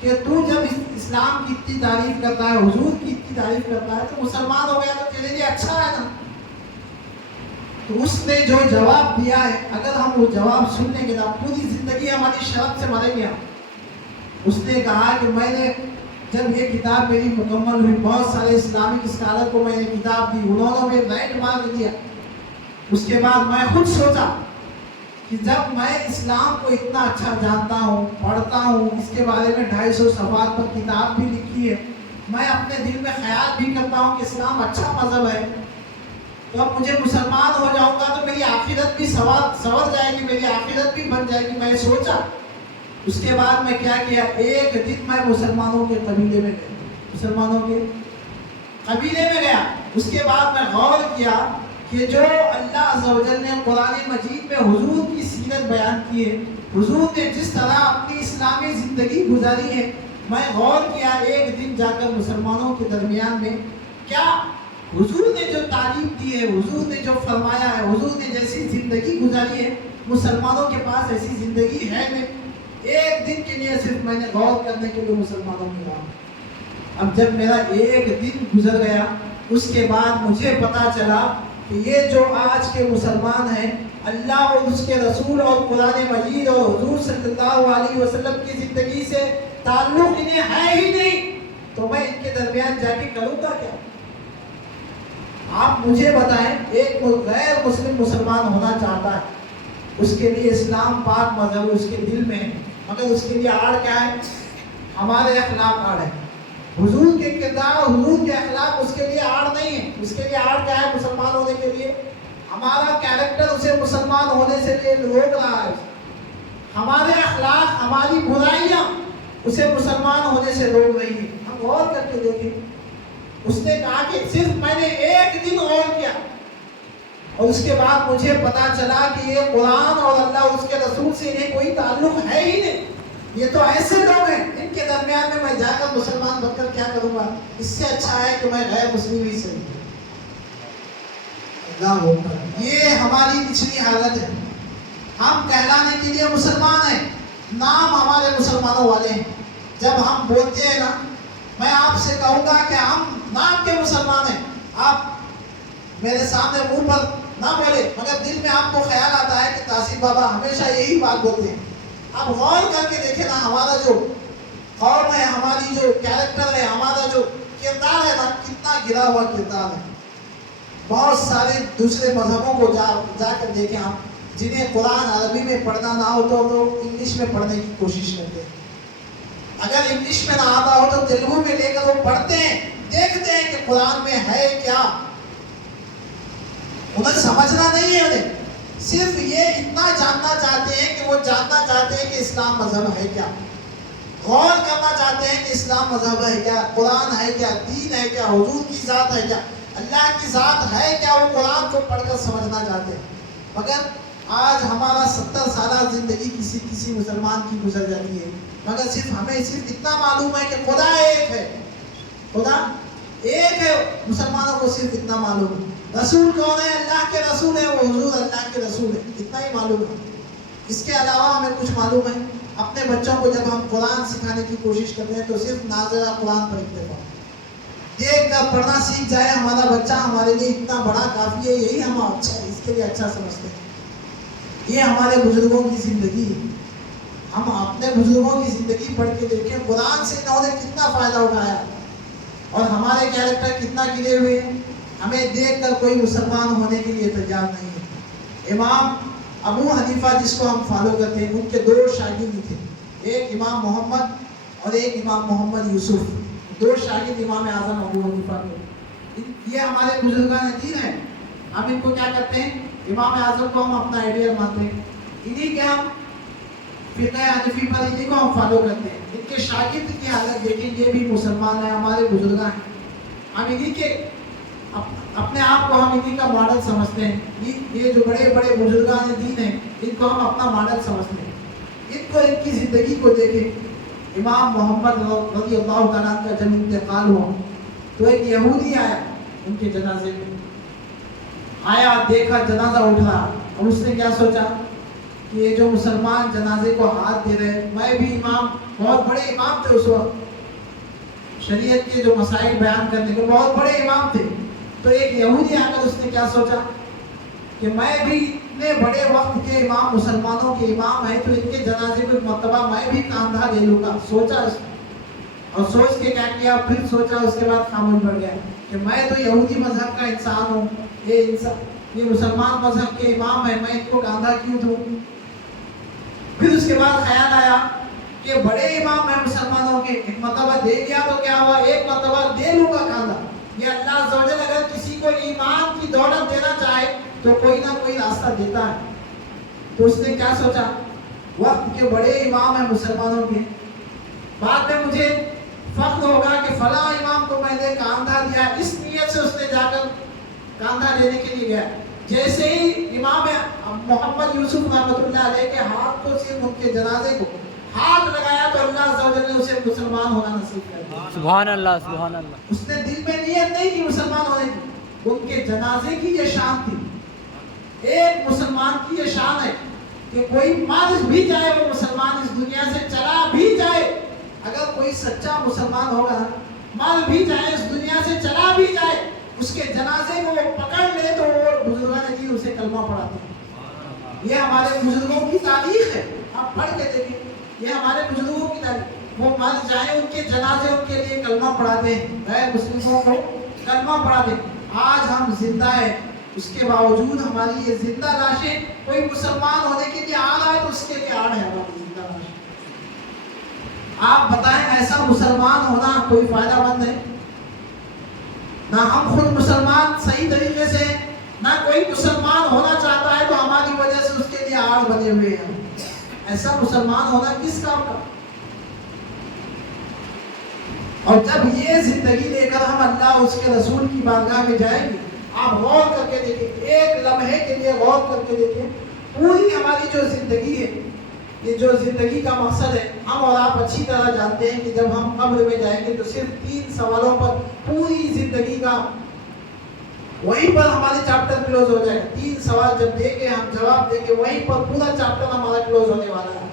کہ تو جب اسلام کی اتنی تعریف کرتا ہے، حضور کی اتنی تعریف کرتا ہے، تو مسلمان ہو گیا تو تیرے لیے اچھا ہے نا۔ تو اس نے جو جواب دیا ہے، اگر ہم وہ جواب سن لیں گے نا، پوری زندگی ہماری شرط سے مریں گے۔ اس نے کہا کہ میں نے جب یہ کتاب میری مکمل ہوئی، بہت سارے اسلامک اسکالر کو میں نے کتاب دی، انہوں نے رائٹ مارک دیا۔ اس کے بعد میں خود سوچا کہ جب میں اسلام کو اتنا اچھا جانتا ہوں، پڑھتا ہوں، اس کے بارے میں 250 صفحات پر کتاب بھی لکھی ہے، میں اپنے دل میں خیال بھی کرتا ہوں کہ اسلام اچھا مذہب ہے، تو اب مجھے مسلمان ہو جاؤں گا تو میری آخرت بھی سنور جائے گی، میری آخرت بھی بن جائے گی۔ میں سوچا، اس کے بعد میں کیا کیا، ایک دن میں مسلمانوں کے قبیلے میں گیا، مسلمانوں کے قبیلے میں گیا۔ اس کے بعد میں غور کیا کہ جو اللہ عز و جل نے قرآن مجید میں حضور کی سیرت بیان کی ہے، حضور نے جس طرح اپنی اسلامی زندگی گزاری ہے، میں غور کیا ایک دن جا کر مسلمانوں کے درمیان میں کیا حضور نے جو تعلیم دی ہے، حضور نے جو فرمایا ہے، حضور نے جیسی زندگی گزاری ہے، مسلمانوں کے پاس ایسی زندگی ہے نہیں۔ ایک دن کے لیے صرف میں نے غور کرنے کے لیے مسلمانوں میں رہا۔ اب جب میرا ایک دن گزر گیا، اس کے بعد مجھے پتا چلا کہ یہ جو آج کے مسلمان ہیں، اللہ اور اس کے رسول اور قرآن مجید اور حضور صلی اللہ علیہ وسلم کی زندگی سے تعلق انہیں ہے ہی نہیں، تو میں ان کے درمیان جا کے کروں گا کیا؟ آپ مجھے بتائیں، ایک غیر مسلم مسلمان ہونا چاہتا ہے، اس کے لیے اسلام پاک مذہب اس کے دل میں ہے، مگر اس کے لیے آڑ کیا ہے؟ ہمارے اخلاق آڑ ہے۔ حضور کے کردار، حضور کے اخلاق اس کے لیے آڑ نہیں ہے۔ اس کے لیے آڑ کیا ہے؟ مسلمان ہونے کے لیے ہمارا کیریکٹر اسے مسلمان ہونے سے روک رہا ہے، ہمارے اخلاق، ہماری برائیاں اسے مسلمان ہونے سے روک رہی ہیں۔ ہم غور کر کے دیکھیں، اس نے کہا کہ صرف میں نے ایک دن غور کیا اور اس کے بعد مجھے پتا چلا کہ یہ قرآن اور اللہ اور اس کے رسول سے انہیں کوئی تعلق ہے ہی نہیں، یہ تو ایسے لوگ ہیں، ان کے درمیان میں جا کر مسلمان بن کر کیا کروں گا؟ اس سے اچھا ہے کہ میں غیر مسلم ہی سے اللہ ہوتا۔ یہ ہماری پچھلی حالت ہے۔ ہم کہلانے کے لیے مسلمان ہیں، نام ہمارے مسلمانوں والے ہیں۔ جب ہم بولتے ہیں نا، میں آپ سے کہوں گا کہ ہم نام کے مسلمان ہیں، آپ میرے سامنے منہ پر نہ بولے، مگر دل میں آپ کو خیال آتا ہے کہ تاثیر بابا ہمیشہ یہی بات بولتے ہیں۔ اب غور کر کے دیکھیں نا، ہمارا جو قوم ہے، ہماری جو کیریکٹر ہے، ہمارا جو کردار ہے نا، کتنا گرا ہوا کردار ہے۔ بہت سارے دوسرے مذہبوں کو جا کر دیکھیں آپ، جنہیں قرآن عربی میں پڑھنا نہ ہو تو انگلش میں پڑھنے کی کوشش کرتے ہیں۔ اگر انگلش میں نہ آتا ہو تو تیلگو میں لے کر وہ پڑھتے ہیں، دیکھتے ہیں کہ قرآن میں ہے کیا۔ انہیں سمجھنا نہیں ہے، انہیں صرف یہ اتنا جاننا چاہتے ہیں کہ وہ جاننا چاہتے ہیں کہ اسلام مذہب ہے کیا، غور کرنا چاہتے ہیں کہ اسلام مذہب ہے کیا، قرآن ہے کیا، دین ہے کیا، حضور کی ذات ہے کیا، اللہ کی ذات ہے کیا، وہ قرآن کو پڑھ کر سمجھنا چاہتے ہیں۔ مگر آج ہمارا 70 سالہ زندگی کسی مسلمان کی گزر جاتی ہے، مگر ہمیں صرف اتنا معلوم ہے کہ خدا ایک ہے، خدا ایک ہے، مسلمانوں کو صرف اتنا معلوم ہے۔ رسول کون ہے؟ اللہ کے رسول ہے، وہ حضور اللہ کے رسول ہے، اتنا ہی معلوم ہے۔ اس کے علاوہ ہمیں کچھ معلوم ہے؟ اپنے بچوں کو جب ہم قرآن سکھانے کی کوشش کرتے ہیں تو صرف ناظرہ قرآن پر اکتفا، دیکھ کر پڑھنا سیکھ جائے ہمارا بچہ، ہمارے لیے اتنا بڑا کافی ہے، یہی ہم اچھا، اس کے لیے اچھا سمجھتے ہیں۔ یہ ہمارے بزرگوں کی زندگی ہے۔ ہم اپنے بزرگوں کی زندگی پڑھ کے دیکھیں، قرآن سے انہوں نے کتنا فائدہ اٹھایا اور ہمارے کیریکٹر کتنا گرے ہوئے ہیں۔ ہمیں دیکھ کر کوئی مسلمان ہونے کے لیے تیار نہیں ہے۔ امام ابو حنیفہ جس کو ہم فالو کرتے ہیں، ان کے 2 شاگرد تھے، ایک امام محمد اور ایک امام محمد یوسف، 2 شاگرد امام اعظم ابو حنیفہ کے۔ یہ ہمارے بزرگان دین ہیں۔ ہم ان کو کیا کرتے ہیں؟ امام اعظم کو ہم اپنا آئیڈیل مانتے ہیں، انہی کے ہم فقہ حنفی پر انہی کو ہم فالو کرتے ہیں۔ ان کے شاگرد کی حالت دیکھیں، یہ بھی مسلمان ہیں، ہمارے بزرگان ہیں، ہم انہی کے اپنے آپ کو ہم انہی کا ماڈل سمجھتے ہیں۔ یہ جو بڑے بڑے بزرگان دین ہیں، ان کو ہم اپنا ماڈل سمجھتے ہیں۔ ان کو، ان کی زندگی کو دیکھیں۔ امام محمد رضی اللہ تعالیٰ کا جب انتقال ہوا تو ایک یہودی آیا ان کے جنازے میں، آیا، دیکھا جنازہ اٹھ رہا، اور اس نے کیا سوچا کہ یہ جو مسلمان جنازے کو ہاتھ دے رہے، میں بھی امام امام بہت بڑے امام تھے اس وقت، شریعت کے جو مسائل بیان کرنے کے بہت بڑے امام تھے. تو ایک یہودی آ کر اس نے کیا سوچا کہ میں بھی اتنے بڑے وقت کے امام، مسلمانوں کے امام ہیں، تو ان کے جنازے کو ایک مرتبہ میں بھی کاندھا لے لوں گا. سوچا اس نے، اور سوچ کے کیا کیا، پھر سوچا اس کے بعد خاموش پڑ گیا کہ میں تو یہودی مذہب کا انسان ہوں، یہ مسلمان مذہب کے امام ہیں، میں ان کو کاندھا کیوں دوں. پھر اس کے بعد خیال آیا کہ بڑے امام ہیں مسلمانوں کے، ایک مرتبہ دے دیا تو کیا ہوا، ایک مرتبہ دے لوں گا کاندھا. یہ اللہ عز و جل اگر کسی کو ایمان کی دولت دینا چاہے تو کوئی نہ کوئی راستہ دیتا ہے. تو اس نے کیا سوچا، وقت کے بڑے امام ہیں مسلمانوں کے، بعد میں مجھے فخر ہوگا کہ فلاں امام کو میں نے کاندھا دیا. اس نیت سے اس نے جا کر کاندھا لینے کے لیے گیا. جیسے ہی امام محمد یوسف رحمۃ اللہ علیہ کے ہاتھ کو صرف ان کے جنازے کو ہاتھ لگایا تو اللہ عز و جل نے اسے مسلمان ہونا نصیب کر دیا. سبحان اللہ سبحان اللہ. اس نے دل میں نیت نہیں کی مسلمان ہونے کی، ان کے جنازے کی یہ شان تھی. ایک مسلمان کی یہ شان ہے کہ کوئی مر بھی جائے، وہ مسلمان اس دنیا سے چلا بھی جائے، اگر کوئی سچا مسلمان ہوگا مر بھی جائے، اس دنیا سے چلا بھی جائے، اس کے جنازے کو پکڑ لے تو وہ بزرگان دین اسے کلمہ پڑھاتے ہیں. یہ ہمارے بزرگوں کی تاریخ ہے، آپ پڑھ کے دیکھیں، یہ ہمارے بزرگوں کی تاریخ. وہ مر جائیں، ان کے جنازے ان کے لیے کلمہ پڑھاتے ہیں، غیر مسلموں کو کلمہ پڑھاتے ہیں. آج ہم زندہ ہیں، اس کے باوجود ہماری یہ زندہ لاشیں، کوئی مسلمان ہونے کے لیے آڑ آئے تو اس کے لیے آڑ ہے ہماری زندہ لاشیں. آپ بتائیں ایسا مسلمان ہونا کوئی فائدہ مند ہے؟ نہ ہم خود مسلمان صحیح طریقے سے، نہ کوئی مسلمان ہونا چاہتا ہے تو ہماری وجہ سے اس کے لیے آڑ بنے ہوئے ہیں. ایسا مسلمان ہونا کس کام کا؟ اور جب یہ زندگی لے کر ہم اللہ اس کے رسول کی بارگاہ میں جائیں گے، آپ غور کر کے دیکھیں، ایک لمحے کے لیے غور کر کے دیکھیں، پوری ہماری جو زندگی ہے، یہ جو زندگی کا مقصد ہے، ہم اور آپ اچھی طرح جانتے ہیں کہ جب ہم قبر میں جائیں گے تو صرف 3 سوالوں پر پوری زندگی کا، وہیں پر ہمارے چیپٹر کلوز ہو جائے گا. 3 سوال جب دیں گے، ہم جواب دیں گے، وہیں پر پورا چیپٹر ہمارا کلوز ہونے والا ہے.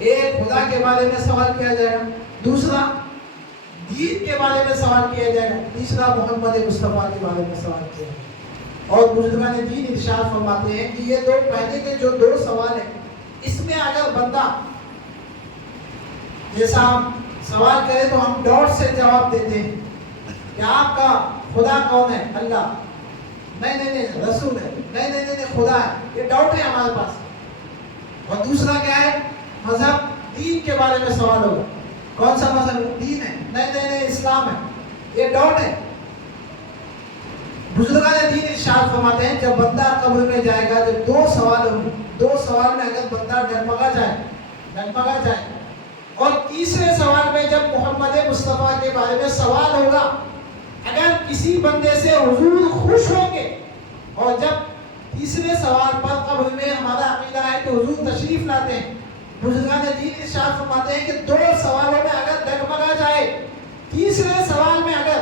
ایک خدا کے بارے میں سوال کیا جائے گا، دوسرا دین کے بارے میں سوال کیا جائے گا، تیسرا محمد مصطفیٰ کے بارے میں سوال کیا جائے گا. اور بزرگان دین ارشاد فرماتے ہیں کہ یہ دو پہلے کے جو 2 سوال ہیں، اس میں اگر بندہ جیسا ہم سوال کرے تو ہم ڈاٹ سے جواب دیتے ہیں کہ آپ کا خدا کون ہے؟ اللہ. نہیں رسول ہے. نہیں خدا ہے. یہ ڈاؤٹ ہے ہمارے پاس. اور دوسرا کیا ہے؟ مذہب، دین کے بارے میں سوال ہوگا، کون سا مذہب؟ دین ہے. نہیں اسلام ہے. یہ ڈاؤٹ ہے. بزرگان دین ارشاد فرماتے ہیں جب بندہ قبر میں جائے گا، جب 2 سوال ہوں گے، 2 سوال میں اگر بندہ ڈگمگا جائے اور تیسرے سوال میں جب محمد مصطفیٰ کے بارے میں سوال ہوگا، اگر کسی بندے سے حضور خوش ہوں گے، اور جب تیسرے سوال پر قبر میں ہمارا عقیدہ ہے کہ حضور تشریف لاتے ہیں، بزرگان دین ارشاد فرماتے ہیں کہ 2 سوالوں میں اگر ڈگمگا جائے، تیسرے سوال میں اگر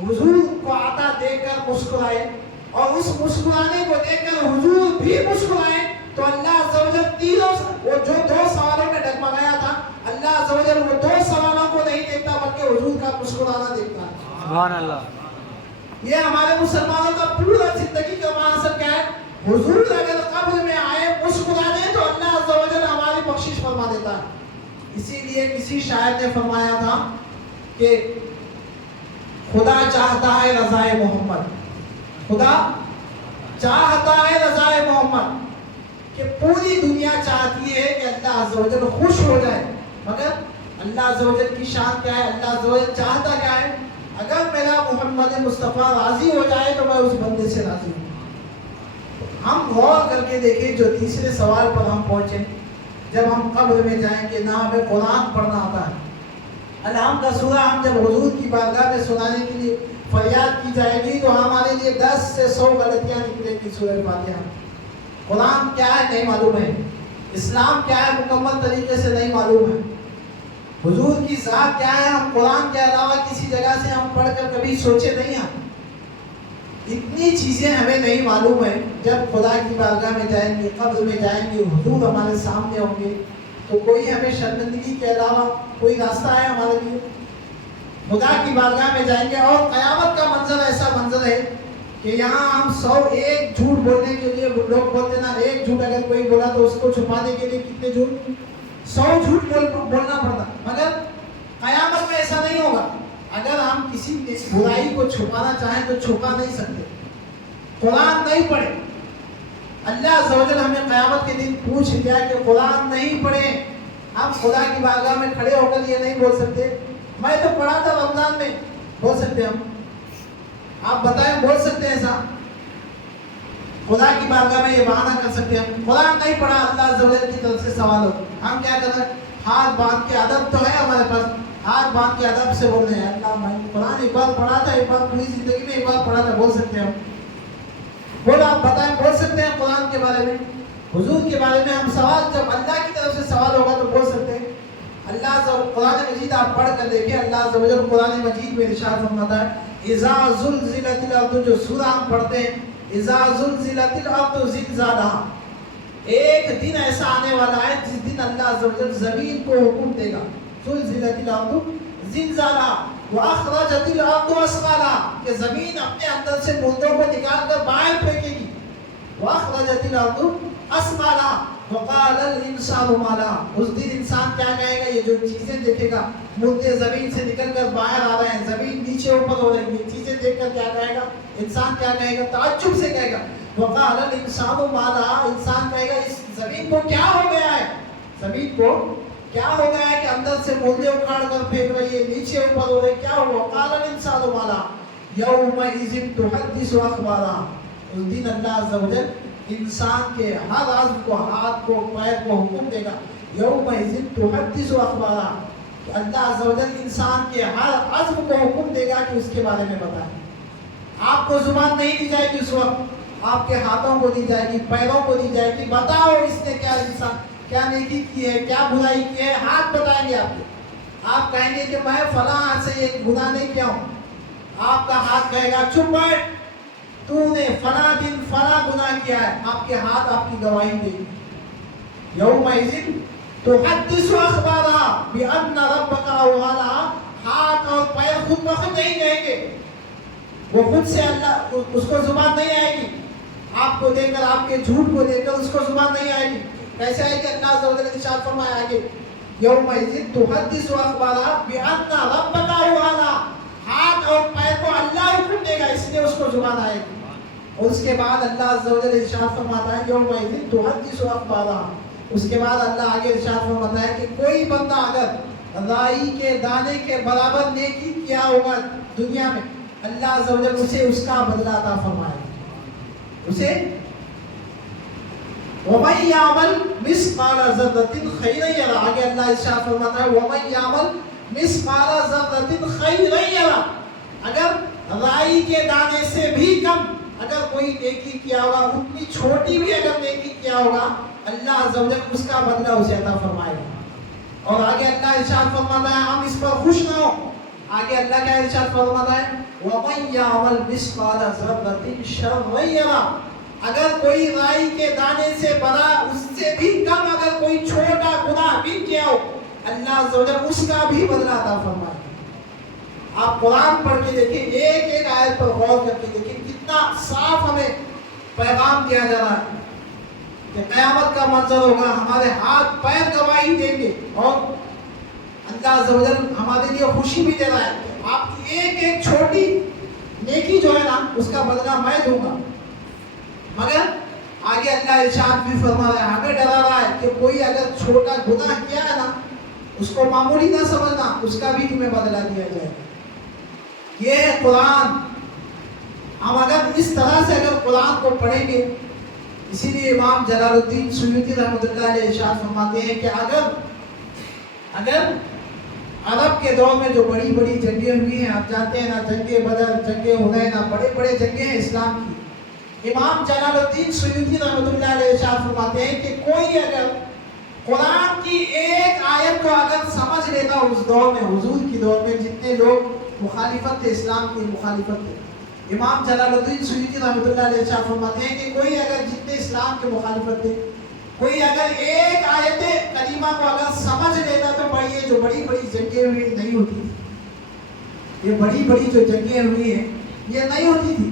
حضور کو آتا دیکھ کر مسکرائے اور اس مسکرانے کو دیکھ کر حضور بھی مسکرائے، تو اللہ عز و جل وہ جو 2 سوالوں میں ڈگمگایا تھا، اللہ عز و جل وہ 2 سوالوں کو نہیں دیکھتا بلکہ حضور کا مسکرانا دیکھتا ہے. سبحان اللہ. یہ ہمارے مسلمانوں کا پورا زندگی کا مقصد کیا ہے؟ حضور اگر قبر میں آئے مسکرانے تو اللہ عز و جل ہماری بخشش فرما دیتا ہے. اسی لیے کسی شاعر نے فرمایا تھا کہ خدا چاہتا ہے رضائے محمد، خدا چاہتا ہے رضائے محمد، کہ پوری دنیا چاہتی ہے کہ اللہ عز و جل خوش ہو جائے، مگر اللہ عز و جل کی شان کیا ہے؟ اللہ عز و جل چاہتا کیا ہے؟ اگر میرا محمد مصطفیٰ راضی ہو جائے تو میں اس بندے سے راضی ہوں. ہم غور کر کے دیکھیں، جو تیسرے سوال پر ہم پہنچے، جب ہم قبر میں جائیں کہ نہ ہمیں قرآن پڑھنا آتا ہے، الحمد کا سورہ ہم جب حضور کی بارگاہ میں سنانے کے لیے فریاد کی جائے گی تو ہمارے لیے 10 سے 100 غلطیاں نکلے گی. سورہ فاتحہ، قرآن کیا ہے نہیں معلوم ہے، اسلام کیا ہے مکمل طریقے سے نہیں معلوم ہے، حضور کی ذات کیا ہے ہم قرآن کے علاوہ کسی جگہ سے ہم پڑھ کر کبھی سوچے نہیں ہیں. اتنی چیزیں ہمیں نہیں معلوم ہے. جب خدا کی بارگاہ میں جائیں گے، قبر میں جائیں گے، حضور ہمارے سامنے ہوں گے، تو کوئی ہمیں شرمندگی کے علاوہ کوئی راستہ ہے ہمارے لیے؟ خدا کی بارگاہ میں جائیں گے اور قیامت کا منظر ایسا منظر ہے کہ یہاں ہم 101 جھوٹ بولنے کے لیے لوگ بولتے نا، ایک جھوٹ اگر کوئی بولا تو اس کو چھپانے کے لیے کتنے جھوٹ؟ 100 جھوٹ بولنا پڑتا، مگر قیامت میں ایسا نہیں ہوگا۔ اگر ہم کسی برائی کو چھپانا چاہیں تو چھپا نہیں سکتے۔ قرآن نہیں پڑھے، اللہ عز و جل ہمیں قیامت کے دن پوچھ لیا کہ قرآن نہیں پڑھے، ہم خدا کی بارگاہ میں کھڑے ہو کر یہ نہیں بول سکتے میں تو پڑھا تھا رمضان میں، بول سکتے ہم؟ آپ بتائیں، بول سکتے ہیں ایسا؟ خدا کی بارگاہ میں یہ بہانہ کر سکتے ہیں؟ قرآن نہیں پڑھا، اللہ عز و جل کی طرف سے سوال ہو، ہم کیا کر رہے ہیں؟ ہاتھ باندھ کے، ادب تو ہے ہمارے پاس، ہاتھ باندھ کے ادب سے بول رہے ہیں اللہ میں قرآن ایک بار پڑھا تھا، ایک بار پوری زندگی میں ایک بار پڑھا تھا، بول سکتے ہیں ہم؟ بولا، آپ بتائیں، بول سکتے ہیں قرآن کے بارے میں، حضور کے بارے میں ہم سوال، جب اللہ کی طرف سے سوال ہوگا تو بول سکتے ہیں؟ اللہ قرآن مجید آپ پڑھ کر دیکھیں، اللہ عز و جل قرآن مجید میں ارشاد فرماتا ہے اذا زلزلت الارض، جو سورہ ہم پڑھتے ہیں اذا زلزلت الارض زلزالہا، ایک دن ایسا آنے والا ہے جس دن اللہ عز و جل زمین کو حکم دے گا، زلزلت الارض زلزالہا واخرجت الارض اثقالہا، کہ زمین اپنے اندر سے مردوں کو نکال کر باہر پھینکے گی، واخرجت الارض اثقالہا وقال الانسان ما لہا، اس دن انسان کیا کہے گا؟ یہ جو چیزیں دیکھے گا، مردے زمین سے نکل کر باہر آ رہے ہیں، زمین نیچے اوپر ہو رہی ہے، یہ چیزیں دیکھ کر کیا کہے گا انسان؟ کیا کہے گا؟ تعجب سے کہے گا وقال الانسان ما لہا، انسان کہے گا اس زمین کو کیا ہو گیا ہے، زمین کو کیا ہو گیا ہے کہ اندر سے مردے اکھاڑ کر پھینک رہی ہے، نیچے اوپر ہو رہی ہے، کیا ہوا؟ وقال الانسان ما لہا یومئذ تحدث اخبارہا، اس دن اللہ عز و جل انسان کے ہر عضو کو، ہاتھ کو، پیر کو حکم دے گا یومئذ تحدث اخبارہا، کہ اللہ عز و جل انسان کے ہر عضو کو حکم دے گا کہ اس کے بارے میں بتائیں۔ آپ کو زبان نہیں دی جائے گی اس وقت، آپ کے ہاتھوں کو دی جائے گی، پیروں کو دی جائے گی، بتاؤ اس نے کیا، انسان کیا نیکی کی ہے، کیا برائی کی ہے، ہاتھ بتائیں گے آپ کے، آپ کہیں گے کہ میں فلاں سے یہ گناہ نہیں کیا ہوں، آپ کا ہاتھ کہے گا چپ بیٹھ، تو نے فلاں دن فلاں گناہ کیا ہے، آپ کے ہاتھ آپ کی گواہی دے گی۔ یومئذ تحدث اخبارہا بان ربک اوحی لہا، ہاتھ اور پیر خود بخود نہیں کہیں گے، وہ خود سے، اللہ اس کو زبان نہیں آئے گی، آپ کو دیکھ کر، آپ کے جھوٹ کو دیکھ کر اس کو زبان نہیں آئے گی۔ کیسے آئے گی؟ اللہ عز و جل نے ارشاد فرمایا آگے یومئذ تحدث اخبارہا بان ربک اوحی لہا، ہاتھ اور پیر کو اللہ حکم دے گا، اس لیے اس کو زبان آئے گی۔ اور اس کے بعد اللہ عز و جل ارشاد فرماتا ہے یومئذ تحدث اخبارہا، اس کے بعد اللہ آگے ارشاد فرماتا ہے کہ کوئی بندہ اگر رائی کے دانے کے برابر نیکی کیا ہوگا دنیا میں، اللہ عز و جل اسے اس کا بدلہ عطا فرمائے گا، اسے وَمَن يَعْمَلْ مِثْقَالَ ذَرَّةٍ خَيْرًا يَرَهُ، آگے اللہ ارشاد فرماتا ہے وَمَن يَعْمَلْ مِثْقَالَ ذَرَّةٍ خَيْرًا يَرَهُ، اگر رائی کے دانے سے بھی کم اگر کوئی نیکی کیا ہوگا، اتنی چھوٹی بھی اگر نیکی کیا ہوگا، اللہ عز و جل اس کا بدلہ اسے عطا فرمائے گا۔ اور آگے اللہ ارشاد فرماتا ہے ہم اس پر خوش نہ ہو، آگے اللہ کا ارشاد فرماتا ہے وَمَن يَعْمَلْ مِثْقَالَ ذَرَّةٍ شَرًّا يَرَهُ، اگر کوئی رائی کے دانے سے بڑا، اس سے بھی کم اگر کوئی چھوٹا گناہ بھی کیا ہو، اللہ عز و جل اس کا بھی بدلہ عطا فرمائے گا۔ آپ قرآن پڑھ کے دیکھیں، ایک ایک آیت پر غور کر کے دیکھیں، کتنا صاف ہمیں پیغام دیا جا رہا ہے کہ قیامت کا منظر ہوگا، ہمارے ہاتھ پیر گواہی دیں گے، اور اللہ عز و جل ہمارے لیے خوشی بھی دے رہا ہے کہ آپ کی ایک ایک چھوٹی نیکی جو ہے نا، اس کا بدلہ میں دوں گا۔ مگر آگے اللہ ارشاد بھی فرما رہا ہے، ہمیں ڈرا رہا ہے کہ کوئی اگر چھوٹا گناہ کیا ہے نا، اس کو معمولی نہ سمجھنا، اس کا بھی تمہیں بدلہ دیا جائے گا۔ یہ ہے قرآن۔ ہم اگر اس طرح سے اگر قرآن کو پڑھیں گے، اسی لیے امام جلال الدین سیوطی رحمۃ اللہ علیہ ارشاد فرماتے ہیں کہ اگر عرب کے دور میں جو بڑی بڑی جنگیں ہوئی ہیں، آپ جانتے ہیں نا، جنگ بدر، جنگ حنین، بڑے بڑے جنگیں ہیں اسلام کی، امام جلال الدین سیوطی رحمۃ اللہ علیہ ارشاد فرماتے ہیں کہ کوئی اگر قرآن کی ایک آیت کو اگر سمجھ لیتا اس دور میں، حضور کی دور میں جتنے لوگ مخالفت تھے، اسلام کی مخالفت تھے، امام جلال الدین سیوطی رحمۃ اللہ علیہ ارشاد فرماتے ہیں کہ کوئی اگر جتنے اسلام کے مخالفت تھے، کوئی اگر ایک آیت کریمہ کو اگر سمجھ لیتا تو یہ جو بڑی بڑی جنگیں ہوئی نہیں ہوتی تھی، یہ بڑی بڑی جو جنگیں ہوئی ہیں یہ نہیں ہوتی تھی۔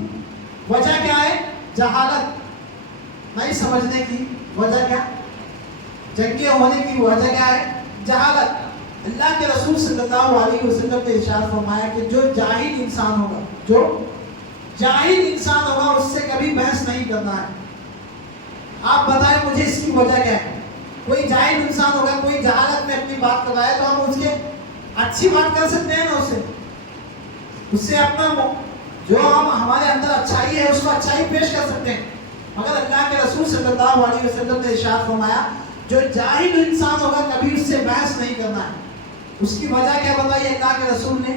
وجہ کیا ہے؟ جہالت، نہیں سمجھنے کی وجہ کیا؟ جنگیں ہونے کی وجہ کیا ہے؟ جہالت۔ اللہ کے رسول صلی اللہ علیہ وسلم نے ارشاد فرمایا کہ جو جاہل انسان ہوگا، جو جاہل انسان ہوگا اس سے کبھی بحث نہیں کرنا ہے۔ آپ بتائیں مجھے اس کی وجہ کیا ہے؟ کوئی جاہل انسان ہوگا، کوئی جہالت میں اپنی بات کر رہا ہے تو ہم اس کے اچھی بات کر سکتے ہیں نا، اس سے اپنا جو ہمارے اندر اچھائی ہے اس کو اچھائی پیش کر سکتے ہیں۔ مگر اللہ کے رسول صلی اللہ علیہ وسلم نے ارشاد فرمایا جو جاہل انسان ہوگا کبھی اس سے بحث نہیں کرنا ہے۔ اس کی وجہ کیا بتائی اللہ کے رسول نے؟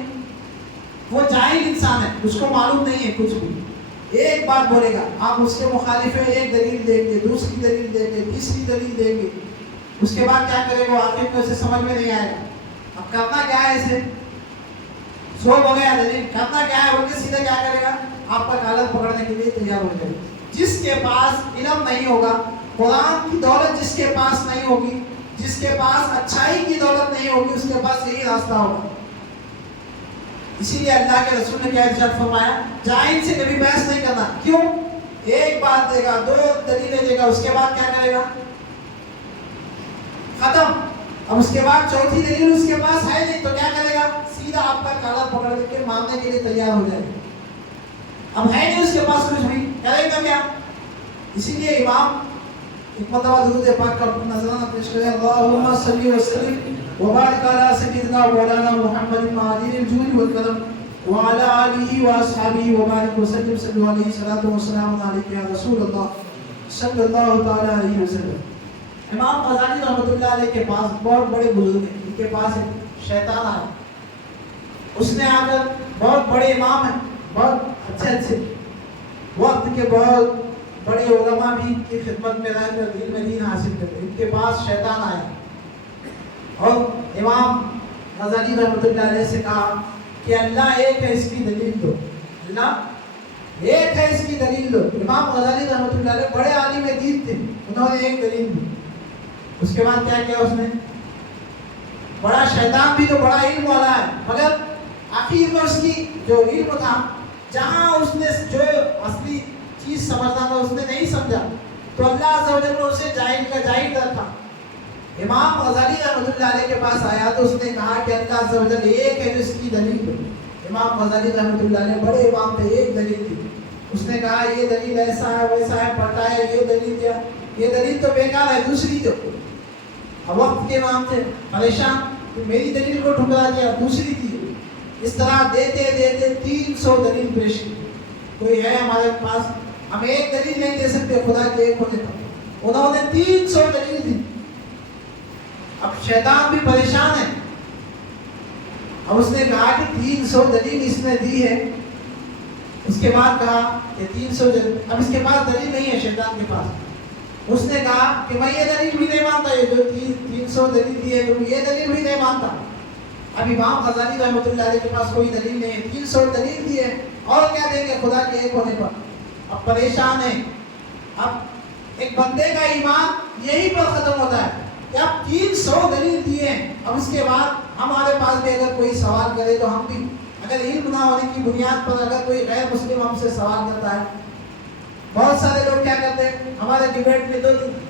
وہ جاہل انسان ہے، اس کو معلوم نہیں ہے کچھ بھی، ایک بات بولے گا، آپ اس کے مخالف میں ایک دلیل دیں گے، دوسری دلیل دیں گے، تیسری دلیل دیں گے، اس کے بعد کیا کرے گا؟ آخر میں اسے سمجھ میں نہیں آئے گا اب کرنا کیا ہے، اسے سو ہو گیا دلیل، کرنا کیا ہے، بلکہ سیدھے کیا کرے گا؟ آپ کا کالر پکڑنے کے لیے تیار ہو جائے گا۔ جس کے پاس علم نہیں ہوگا، قرآن کی دولت جس کے پاس نہیں ہوگی، جس کے پاس اچھائی کی دولت نہیں ہوگی، اس کے پاس یہی راستہ ہوگا۔ اسی لیے اللہ کے رسول نے کیا ارشاد فرمایا؟ جاہل سے کبھی بحث نہیں کرنا۔ کیوں؟ ایک بات دے گا، دو دلیلیں دے گا، اس کے بعد کیا کرے گا؟ ختم۔ اب اس کے بعد چوتھی دلیل اس کے پاس ہے نہیں تو کیا کرے گا؟ سیدھا آپ کا کالر پکڑ کے ماننے کے لیے تیار ہو جائے گا۔ اب ہے نہیں اس کے پاس کچھ بھی، کرے گا کیا؟ اسی لیے امام ایک مرتبہ درود پاک کا نذرانہ پیش کریں، اللہم صلی وسلم وبارک علی سیدنا مولانا محمد معدن الجود والکرم وعلی آلہ واصحابہ وبارک وسلم، صلی اللہ علیہ الصلوۃ والسلام علیک یا رسول اللہ صلی اللہ تعالی علیہ وسلم۔ امام غزالی رحمۃ اللہ علیہ کے پاس بہت بڑے بزرگ ہیں، ان کے پاس ایک شیطان آیا، اس نے آ کر، بہت بڑے امام ہیں، بہت اچھے وقت کے بہت بڑے علماء بھی ان کی خدمت میں رہ کر دین حاصل کرتے، ان کے پاس شیطان آیا اور امام غزالی رحمۃ اللہ علیہ سے کہا کہ اللہ ایک ہے، اس کی دلیل دو، اللہ ایک ہے، اس کی دلیل دو۔ امام غزالی رحمۃ اللہ علیہ بڑے عالم دین تھے، انہوں نے ایک دلیل دی۔ اس کے بعد کیا کیا اس نے؟ بڑا شیطان بھی تو بڑا علم والا ہے، مگر آخر میں اس کی جو علم تھا، جہاں اس نے جو اصلی چیز سمجھنا تھا اس نے نہیں سمجھا، تو اللہ عز و جل نے اسے جاہل کا جاہل رکھا۔ امام غزالی رحمۃ اللہ علیہ کے پاس آیا تو اس نے کہا کہ اللہ عز و جل ایک ہے، جو اس کی دلیل دو۔ امام غزالی رحمۃ اللہ علیہ بڑے امام تھے، ایک دلیل دی۔ اس نے کہا یہ دلیل ایسا ہے ویسا ہے، پڑھتا ہے، یہ دلیل دیا، یہ دلیل تو بیکار ہے، دوسری دو۔ اب وقت کے امام تھے پریشان، تو میری دلیل کو ٹھکرا دیا، دوسری دی۔ اس طرح دیتے دیتے 300 دلیل پیش کی۔ کوئی ہے ہمارے پاس؟ ہم ایک دلیل نہیں دے سکتے خدا کے ایک ہونے پر، انہوں نے 300 دلیل دی۔ اب شیطان بھی پریشان ہے، اب اس نے کہا کہ 300 دلیل اس نے دی ہے، اس کے بعد کہا کہ 300 دلیل، اب اس کے پاس دلیل نہیں ہے شیطان کے پاس۔ اس نے کہا کہ میں یہ دلیل بھی نہیں مانتا، یہ جو 300 دلیل دی ہے یہ دلیل بھی نہیں مانتا۔ اب امام غزالی رحمۃ اللہ علیہ کے پاس کوئی دلیل نہیں ہے، 300 دلیل دی ہے، اور کیا دیں گے خدا کے ایک ہونے پر؟ اب پریشان ہے۔ اب ایک بندے کا ایمان یہی پر ختم ہوتا ہے کہ اب 300 دلیل دیے ہیں، اب اس کے بعد ہمارے پاس بھی اگر کوئی سوال کرے تو ہم بھی، اگر علم نہ ہونے کی بنیاد پر اگر کوئی غیر مسلم ہم سے سوال کرتا ہے، بہت سارے لوگ کیا کرتے ہیں ہمارے ڈیبیٹ میں، تو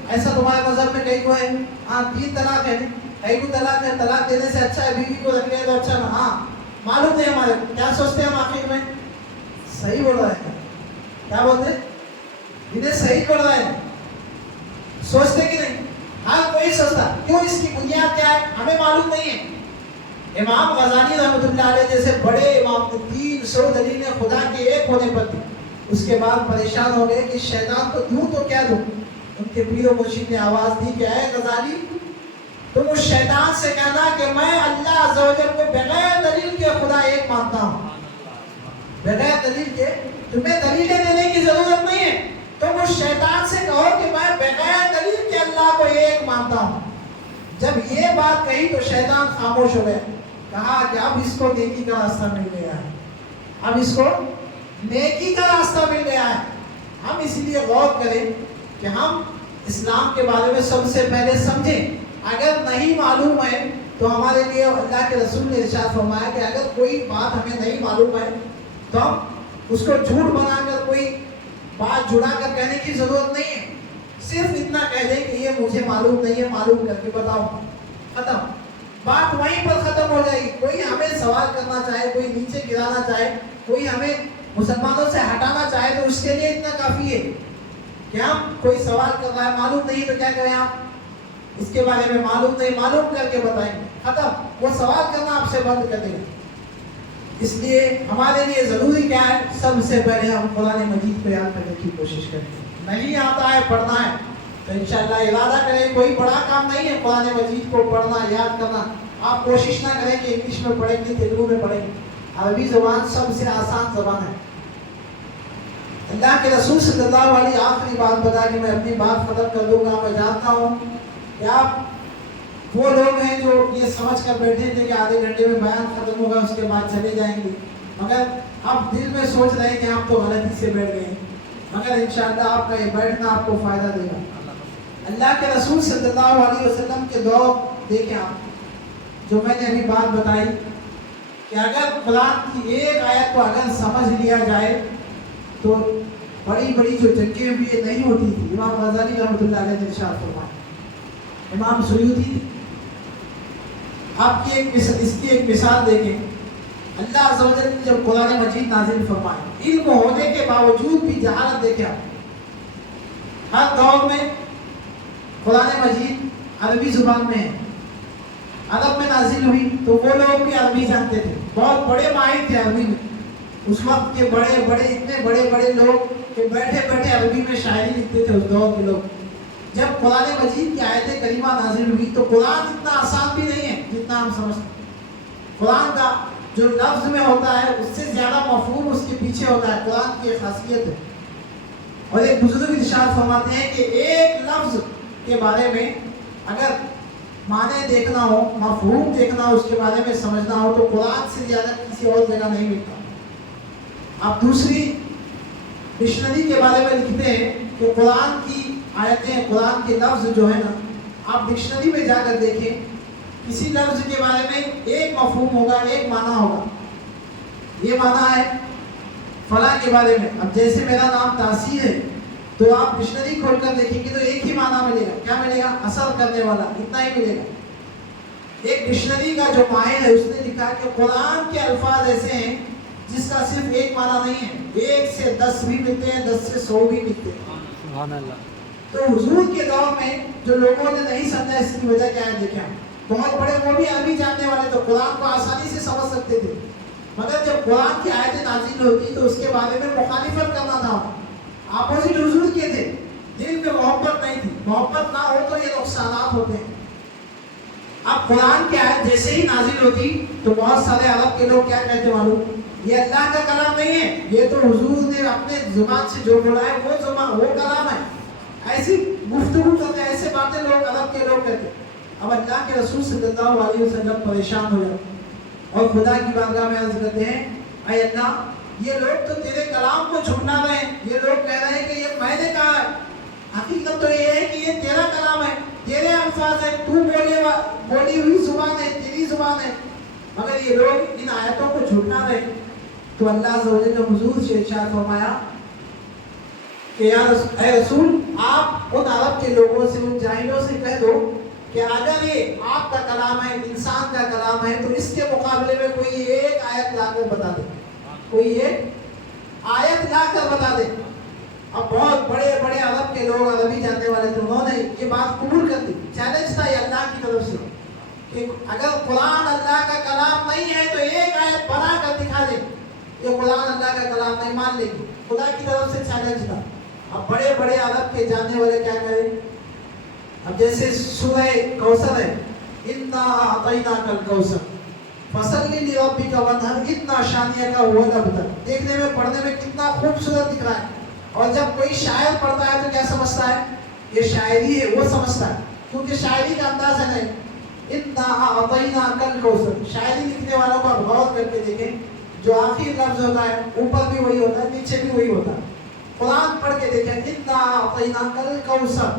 ایسا تمہارے مذہب میں کہیں کو ہے؟ ہاں 3 طلاق ہے، کہیں کو طلاق ہے، طلاق دینے سے اچھا ہے بیوی کو رکھ لے تو اچھا نہ، ہاں معلوم نہیں ہمارے کیا سوچتے ہیں ہم آخر میں؟ صحیح بول رہا ہے، کیا بولتے ہیں؟ انہیں صحیح بول رہا ہے، سوچتے کہ نہیں؟ ہاں کوئی سوچتا، کیوں؟ اس کی بنیاد کیا ہے ہمیں معلوم نہیں ہے۔ امام غزالی رحمۃ اللہ علیہ جیسے بڑے امام کو 300 دلیلیں خدا کے ایک ہونے پر تھی، اس کے بعد پریشان ہو گئے کہ شیطان کو دوں تو کیا دوں؟ ان کے پیر و مرشد نے آواز دی کہ اے غزالی، تم اس شیطان سے کہنا کہ میں اللہ عز و جل کو بغیر دلیل کے خدا ایک مانتا ہوں، بغیر دلیل کے، تمہیں دلیلیں دینے کی ضرورت نہیں ہے، تم اس شیطان سے کہو کہ میں بغیر دلیل کے اللہ کو ایک مانتا ہوں۔ جب یہ بات کہی تو شیطان خاموش ہو گیا، کہا کہ اب اس کو نیکی کا راستہ مل گیا ہے، اب اس کو نیکی کا راستہ مل گیا ہے۔ ہم اس لیے غور کریں کہ ہم اسلام کے بارے میں سب سے پہلے سمجھیں. اگر نہیں معلوم ہے تو ہمارے لیے اللہ کے رسول نے ارشاد فرمایا کہ اگر کوئی بات ہمیں نہیں معلوم ہے تو ہم اس کو جھوٹ بنا کر کوئی بات جڑا کر کہنے کی ضرورت نہیں ہے. صرف اتنا کہہ دیں کہ یہ مجھے معلوم نہیں ہے, معلوم کر کے بتاؤ, ختم. بات وہیں پر ختم ہو جائے گی. کوئی ہمیں سوال کرنا چاہے, کوئی نیچے گرانا چاہے, کوئی ہمیں مسلمانوں سے ہٹانا چاہے تو اس کے لیے اتنا کافی ہے کہ ہم کوئی سوال کر رہا ہے, معلوم نہیں تو کیا کریں آپ, اس کے بارے میں معلوم نہیں, معلوم کر کے بتائیں گے, ختم. وہ سوال کرنا آپ سے بند کر دے گا. اس لیے ہمارے لیے ضروری کیا ہے, سب سے پہلے ہم قرآن مجید کو یاد کرنے کی کوشش کریں. نہیں آتا ہے پڑھنا ہے تو انشاءاللہ ارادہ کریں, کوئی بڑا کام نہیں ہے قرآن مجید کو پڑھنا, یاد کرنا. آپ کوشش نہ کریں کہ انگلش میں پڑھیں گے, تیلگو میں پڑھیں گے. عربی زبان سب سے آسان زبان ہے. اللہ کے رسول صلی اللہ علیہ وسلم آخری بات بتا کے میں اپنی بات ختم کر دوں گا. میں جانتا ہوں کہ آپ وہ لوگ ہیں جو یہ سمجھ کر بیٹھے تھے کہ آدھے گھنٹے میں بیان ختم ہوگا, اس کے بعد چلے جائیں گے, مگر آپ دل میں سوچ رہے ہیں کہ آپ تو غلطی سے بیٹھ گئے ہیں, مگر انشاءاللہ آپ کا یہ بیٹھنا آپ کو فائدہ دے گا. اللہ کے رسول صلی اللہ علیہ وسلم کے دور دیکھیں آپ, جو میں نے ابھی بات بتائی کہ اگر قرآن کی ایک آیت کو اگر سمجھ لیا جائے تو بڑی بڑی جو جنگیں بھی نہیں ہوتی تھی. امام غزالی رحمۃ اللہ علیہ نے ارشاد فرمایا, امام سیوطی, آپ کی اس کی ایک مثال دیکھیں. اللہ عز و جل نے جب قرآن مجید نازل فرمایا, علم ہونے کے باوجود بھی جہالت دیکھیں آپ. ہر دور میں قرآن مجید عربی زبان میں ہے, عرب میں نازل ہوئی تو وہ لوگ بھی عربی جانتے تھے, بہت بڑے ماہر تھے عربی میں. اس وقت کے بڑے بڑے اتنے بڑے بڑے لوگ کہ بیٹھے بیٹھے عربی میں شاعری لکھتے تھے اس دور کے لوگ. جب قرآن مجید کی آیت کریمہ نازل ہوئی تو قرآن اتنا آسان بھی نہیں ہے جتنا ہم سمجھتے ہیں. قرآن کا جو لفظ میں ہوتا ہے اس سے زیادہ مفہوم اس کے پیچھے ہوتا ہے. قرآن کی ایک خاصیت ہے. اور ایک بزرگ ارشاد فرماتے ہیں کہ ایک لفظ کے بارے میں اگر معنی دیکھنا ہو, مفہوم دیکھنا ہو, اس کے بارے میں سمجھنا ہو تو قرآن سے زیادہ کسی اور جگہ نہیں ملتا. آپ دوسری ڈکشنری کے بارے میں لکھتے ہیں کہ قرآن کی آیتیں, قرآن کے لفظ جو ہے نا, آپ ڈکشنری میں جا کر دیکھیں, کسی لفظ کے بارے میں ایک مفہوم ہوگا, ایک معنی ہوگا. یہ معنی ہے فلاں کے بارے میں. اب جیسے میرا نام تاثیر ہے تو آپ ڈکشنری کھول کر دیکھیں گے تو ایک ہی معنی ملے گا. کیا ملے گا؟ اثر کرنے والا, اتنا ہی ملے گا. ایک ڈکشنری کا جو ماہر ہے اس نے لکھا کہ قرآن کے الفاظ ایسے ہیں جس کا صرف ایک معنی نہیں ہے, 1 سے 10 بھی ملتے ہیں, 10 سے 100 بھی ملتے ہیں. سبحان اللہ. تو حضور کے دور میں جو لوگوں نے نہیں سمجھا, اس کی وجہ کیا ہے دیکھیں. بہت بڑے وہ بھی عربی جاننے والے تو قرآن کو آسانی سے سمجھ سکتے تھے, مگر جب قرآن کی آیتیں نازل ہوتی تو اس کے بارے میں مخالفت کرنا تھا. اپوزٹ حضور کے تھے, دل میں محبت نہیں تھی. محبت نہ ہو تو یہ نقصانات ہوتے ہیں. اب قرآن کی آیت جیسے ہی نازل ہوتی تو بہت سارے عرب کے لوگ کیا کہتے معلوم, یہ اللہ کا کلام نہیں ہے, یہ تو حضور نے اپنے زبان سے جو بولا ہے وہ کلام ہے. ایسی گفتگو کرتے, ایسے باتیں لوگ عرب کے لوگ کہتے. اب اللہ کے رسول صلی اللہ علیہ وسلم پریشان ہو جاتے اور خدا کی بارگاہ میں عرض کرتے ہیں, اے اللہ, یہ لوگ تو تیرے کلام کو جھٹلا رہے ہیں. یہ لوگ کہہ رہے ہیں کہ یہ میں نے کہا ہے, حقیقت تو یہ ہے کہ یہ تیرا کلام ہے, تیرے الفاظ ہیں, تو بولی ہوئی زبان ہے, تیری زبان ہے, مگر یہ لوگ ان آیتوں کو جھٹلا رہے ہیں. تو اللہ عز و جل نے حضور سے ارشاد فرمایا کہ اے رسول, آپ ان عرب کے لوگوں سے, ان جاہلوں سے کہہ دو کہ اگر یہ آپ کا کلام ہے, انسان کا کلام ہے, تو اس کے مقابلے میں کوئی ایک آیت لا کر بتا دے, کوئی ایک آیت لا کر بتا دے. اب بہت بڑے بڑے عرب کے لوگ, عربی جاننے والے تھے, انہوں نے یہ بات قبول کر دی. چیلنج تھا یہ اللہ کی طرف سے کہ اگر قرآن اللہ کا کلام نہیں ہے تو ایک آیت بنا کر دکھا دے. یہ قرآن اللہ کا کلام نہیں, مان لیں گے. خدا کی طرف سے چیلنج تھا. اب بڑے بڑے عرب کے جاننے والے کیا کریں, اب جیسے سورہ کوثر ہے, انا اعطیناک الکوثر فصلی لربک وانحر, اتنا شانیہ کا ہوا الابتر. دیکھنے میں, پڑھنے میں کتنا خوبصورت دکھ رہا ہے, اور جب کوئی شاعر پڑھتا ہے تو کیا سمجھتا ہے, یہ شاعری ہے, وہ سمجھتا ہے, کیونکہ شاعری کا انداز ہے نہیں. انا اعطیناک الکوثر, شاعری لکھنے والوں کو آپ غور کر کے دیکھیں, جو آخری لفظ ہوتا ہے اوپر بھی وہی ہوتا ہے, نیچے بھی وہی ہوتا ہے. قرآن پڑھ کے دیکھیں, انا اعطیناک الکوثر,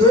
2